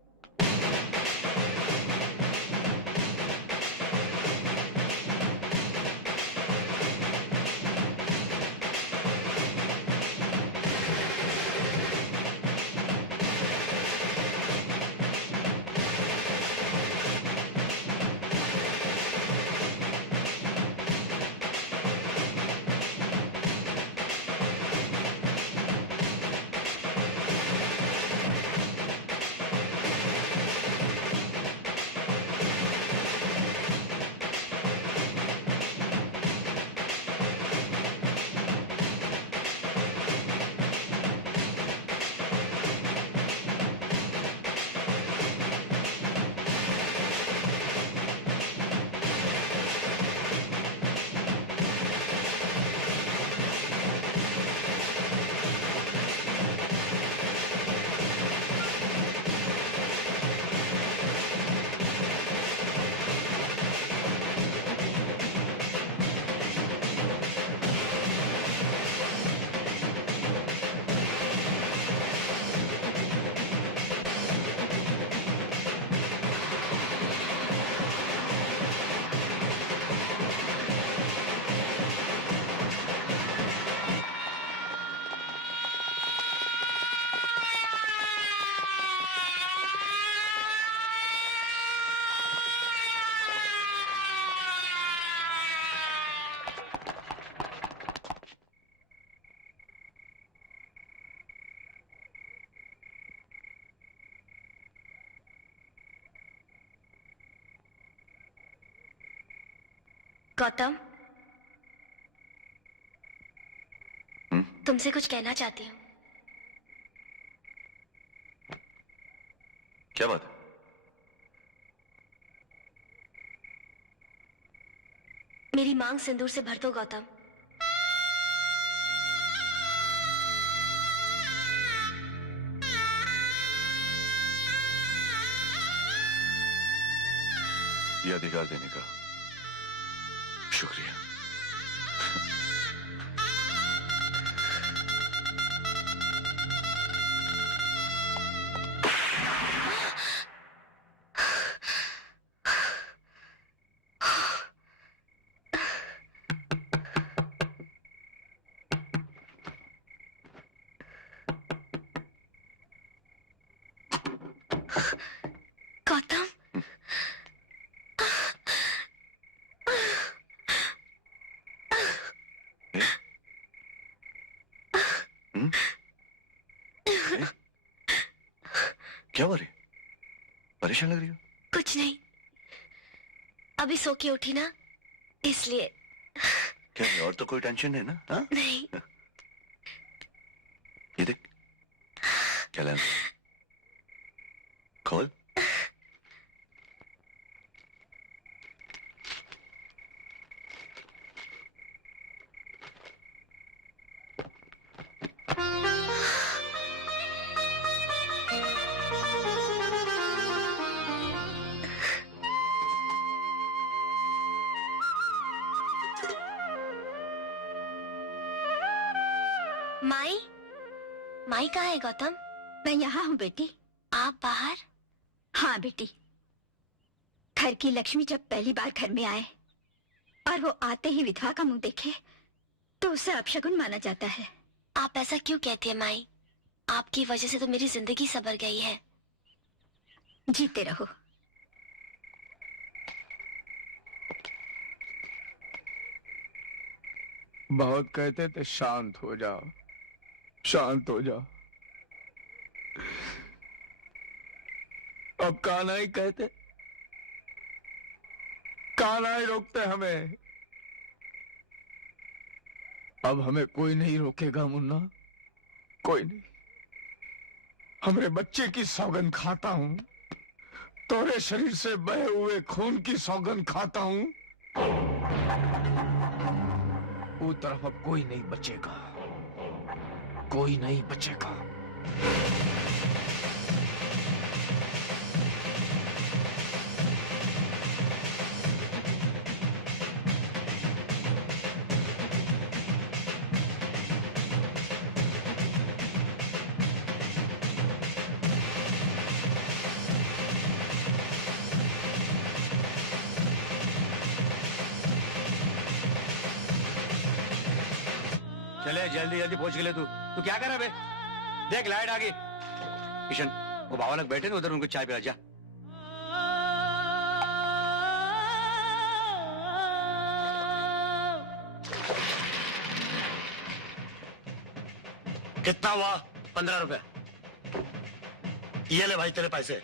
गौतम, तुमसे कुछ कहना चाहती हूँ। क्या बात है? मेरी मांग सिंदूर से भर दो गौतम। ये अधिकार देने का शुक्रिया। गौतम, क्या हो रही? परेशान लग रही हो? कुछ नहीं, अभी सो के उठी ना, इसलिए। क्या है? और तो कोई टेंशन है ना? हाँ? नहीं। ये देख, क्या खोल। माई, माई कहाँ है गौतम? मैं यहाँ हूँ बेटी। आप बाहर? हाँ बेटी, घर की लक्ष्मी जब पहली बार घर में आए और वो आते ही विधवा का मुंह देखे तो उसे अपशगुन माना जाता है। आप ऐसा क्यों कहती है माई? आपकी वजह से तो मेरी जिंदगी संवर गई है। जीते रहो। बहुत कहते थे शांत हो जाओ, शांत हो जाओ। अब कान्हा ही कहते, कान्हा ही रोकते हमें। अब हमें कोई नहीं रोकेगा मुन्ना, कोई नहीं। हमरे बच्चे की सौगंध खाता हूं, तोरे शरीर से बहे हुए खून की सौगंध खाता हूं। वो तरफ अब कोई नहीं बचेगा, कोई नहीं बचेगा। चले जल्दी जल्दी पहुंच के ले। तू क्या कर रहा है बे? देख लाइट आ गई। किशन, वो बाबा लोग बैठे ना उधर, उनको चाय पिला जा। कितना हुआ? 15 रुपए। ये ले भाई तेरे पैसे।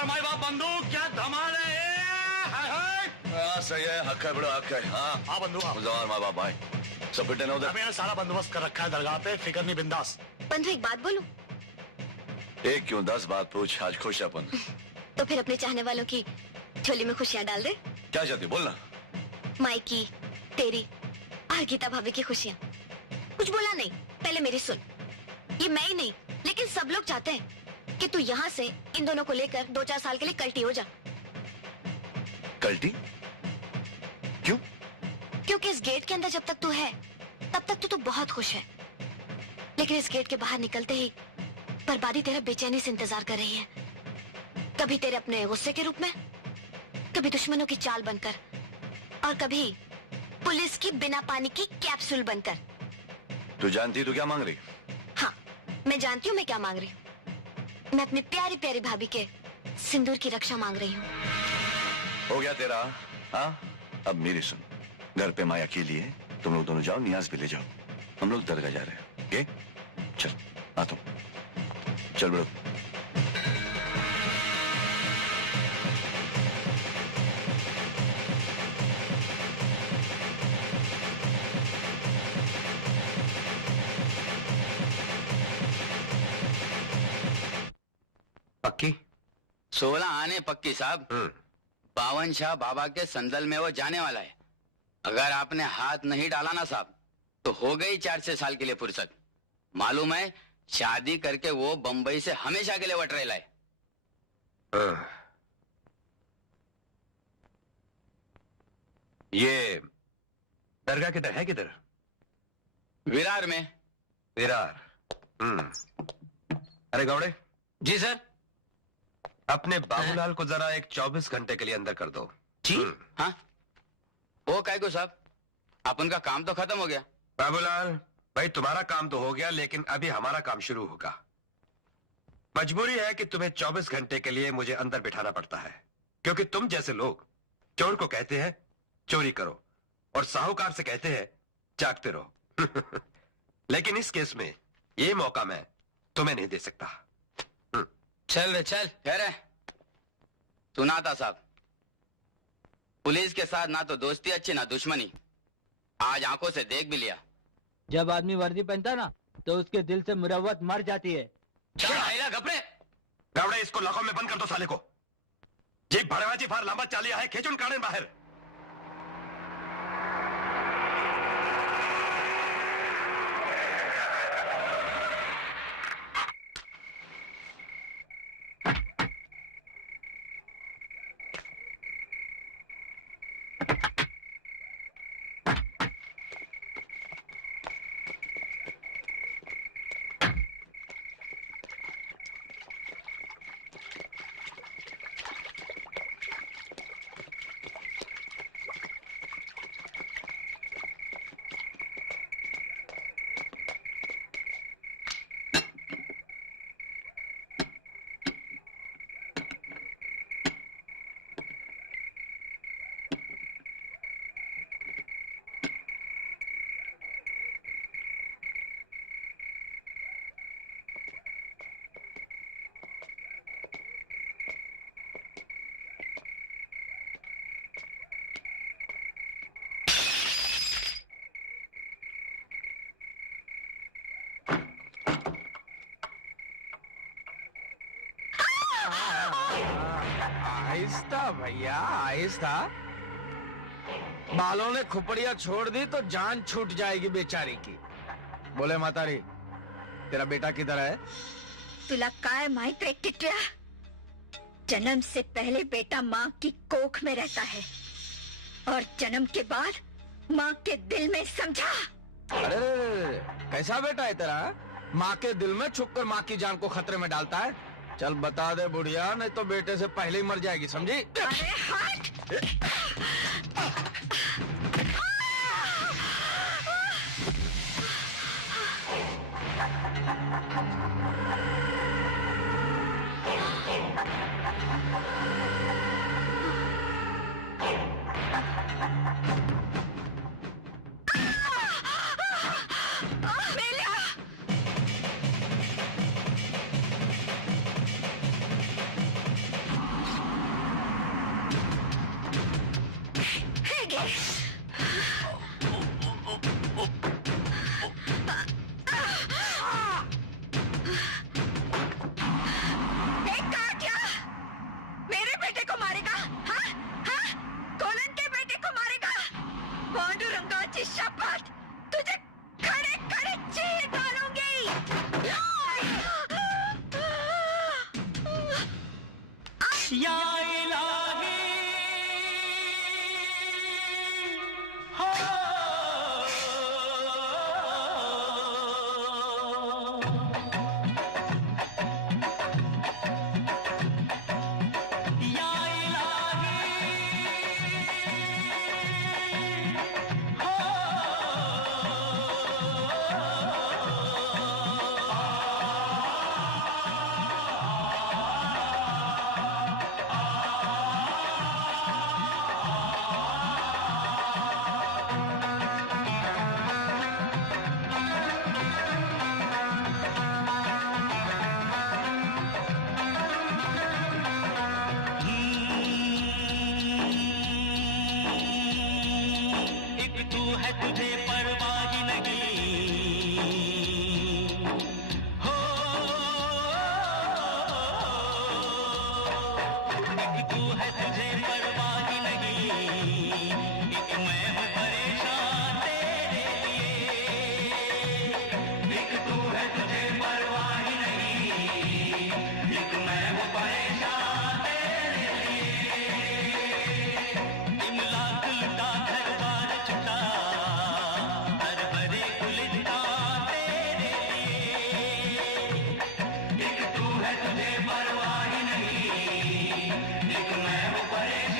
माई बाप बंदूक, क्या धमाल है? सही है, हक है, बड़ा हक है। हाँ बंदूक जवान माँ बाप भाई सब बेटे ना उधर। मैंने सारा बंदोबस्त कर रखा है दरगाह पे, फिक्र नहीं, बिंदास। बंधु एक बात बोलूं? एक क्यों 10 बात पूछ, आज खुश है अपन। तो फिर अपने चाहने वालों की झोली में खुशियां डाल दे। क्या चाहती बोलना? माई की, तेरी और गीता भाभी की खुशियां। कुछ बोला नहीं, पहले मेरी सुन। ये मैं ही नहीं, लेकिन सब लोग चाहते हैं कि तू यहाँ से इन दोनों को लेकर 2-4 साल के लिए कल्टी हो जा। कल्टी? क्यों? क्योंकि इस गेट के अंदर जब तक तू है तब तक तो तू बहुत खुश है, लेकिन इस गेट के बाहर निकलते ही बर्बादी तेरा बेचैनी से इंतजार कर रही है। कभी तेरे अपने गुस्से के रूप में, कभी दुश्मनों की चाल बनकर, और कभी पुलिस की बिना पानी की कैप्सूल बनकर। तू जानती तू क्या मांग रही? हाँ, मैं जानती हूँ मैं क्या मांग रही हूँ। मैं अपनी प्यारी प्यारी भाभी के सिंदूर की रक्षा मांग रही हूँ। हो गया तेरा? हाँ, अब मेरी सुन। घर पे माँ अकेली है, तुम लोग दोनों जाओ, नियाज भी ले जाओ। हम लोग दरगाह जा रहे हैं। ओके? चल आता हूँ। चल बड़ो। पक्की? 16 आने पक्की साहब। बावन शाह बाबा के संदल में वो जाने वाला है। अगर आपने हाथ नहीं डाला ना साहब, तो हो गई 4-6 साल के लिए फुर्सत। मालूम है, शादी करके वो बंबई से हमेशा के लिए वटरेला है। ये दरगाह किधर है? किधर? विरार में। विरार। अरे गौड़े। जी सर। अपने बाबूलाल को जरा एक 24 घंटे के लिए अंदर कर दो। जी हाँ। वो काय को साहब, अपन का काम तो खत्म हो गया। बाबूलाल भाई, तुम्हारा काम तो हो गया, लेकिन अभी हमारा काम शुरू होगा। मजबूरी है कि तुम्हें 24 घंटे के लिए मुझे अंदर बिठाना पड़ता है, क्योंकि तुम जैसे लोग चोर को कहते हैं चोरी करो, और साहूकार से कहते हैं जागते रहो। लेकिन इस केस में ये मौका मैं तुम्हें नहीं दे सकता। चल रे चल। खैर है, सुना था साहब, पुलिस के साथ ना तो दोस्ती अच्छी ना दुश्मनी। आज आंखों से देख भी लिया। जब आदमी वर्दी पहनता ना तो उसके दिल से मुरव्वत मर जाती है। घपड़े गावड़े, इसको लाखों में बंद कर दो साले को। जी भड़वाची फार लांबा चालिया है, खेचुन काढ़े बाहर। आहिस्ता भैया आहिस्ता। बालों ने खुपड़िया छोड़ दी तो जान छूट जाएगी बेचारी की। बोले मातारी, तेरा बेटा किधर है? तुला काय माहित रे टिटव्या, जन्म से पहले बेटा माँ की कोख में रहता है और जन्म के बाद माँ के दिल में, समझा? अरे कैसा बेटा है तेरा? माँ के दिल में छुपकर माँ की जान को खतरे में डालता है। चल बता दे बुढ़िया, नहीं तो बेटे से पहले ही मर जाएगी, समझी? अरे हट! तुझे परवाह नहीं, एक मैं हूँ परेशान।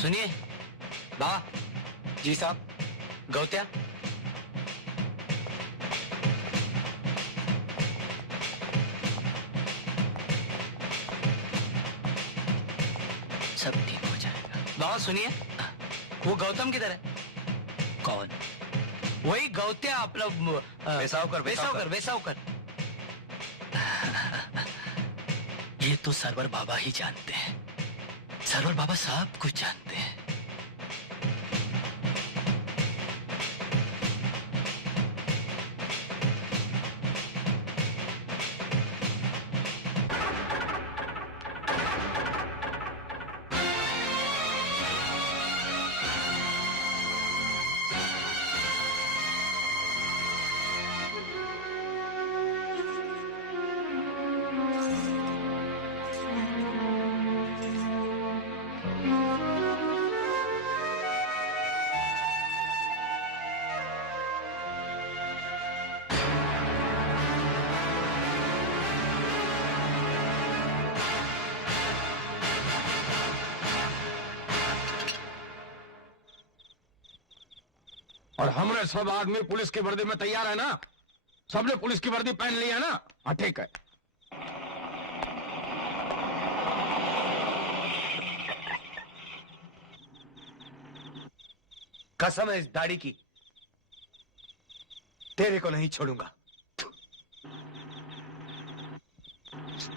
सुनिए बाबा जी साहब। गौत्या सब ठीक हो जाएगा। बाबा सुनिए, वो गौतम किधर है? कौन? वही गौत्या अपना वेसावकर। ये तो सरवर बाबा ही जानते हैं। सरवर बाबा सब कुछ जानते हैं। और हमने सब आदमी पुलिस की वर्दी में तैयार है ना? सबने पुलिस की वर्दी पहन ली है ना? हाँ ठीक है। कसम है इस दाढ़ी की, तेरे को नहीं छोड़ूंगा।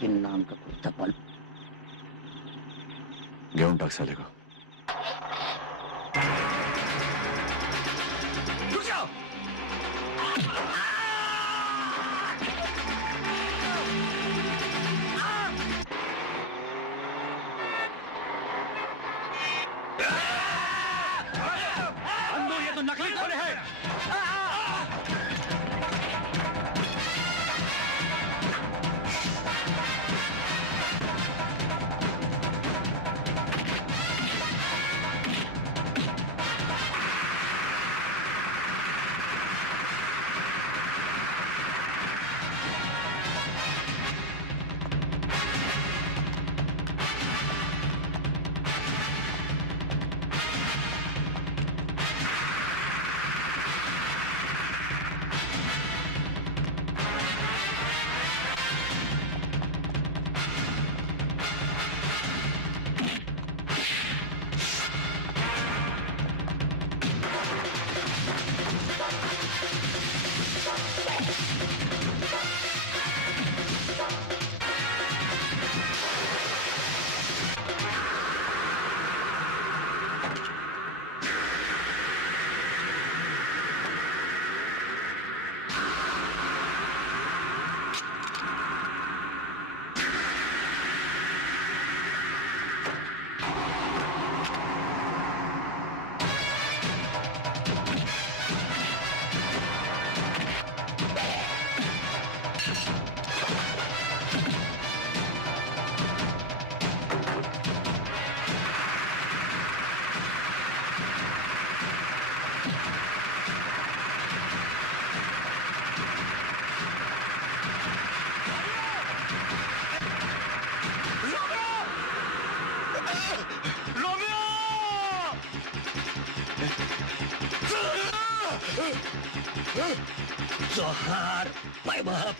नाम का कुत्ता पाल घेऊन टाक साले को। ये तो नकली घोड़े हैं। जोहार भाई बाप।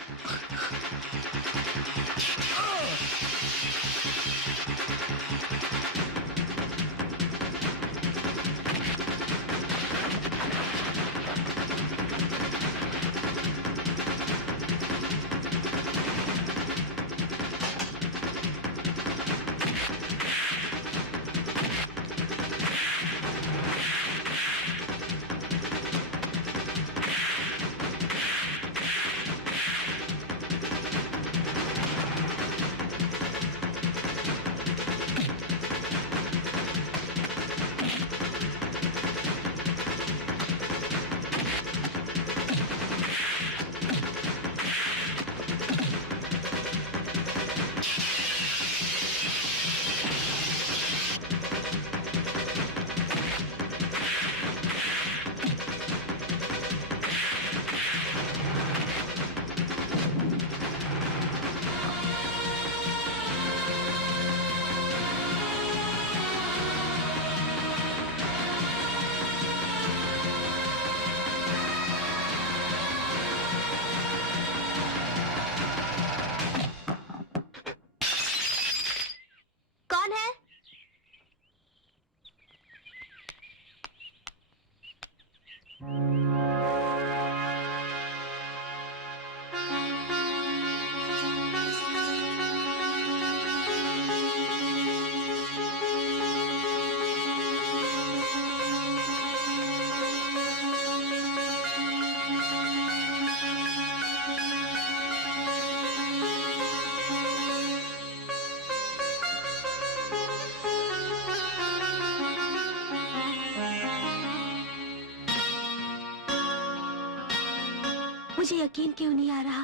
मुझे यकीन क्यों नहीं आ रहा,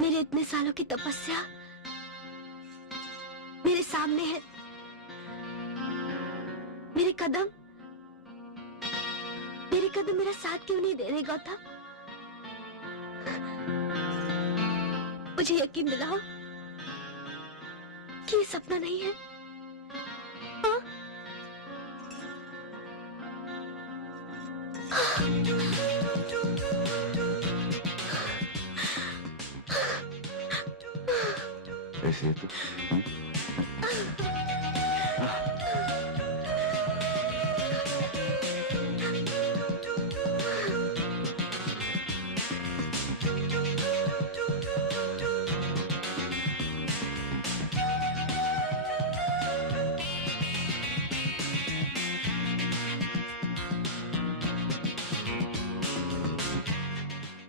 मेरे इतने सालों की तपस्या मेरे सामने है। मेरे कदम मेरा साथ क्यों नहीं दे रहे गौतम? मुझे यकीन दिलाओ कि ये सपना नहीं है। हाँ? ऐसे तो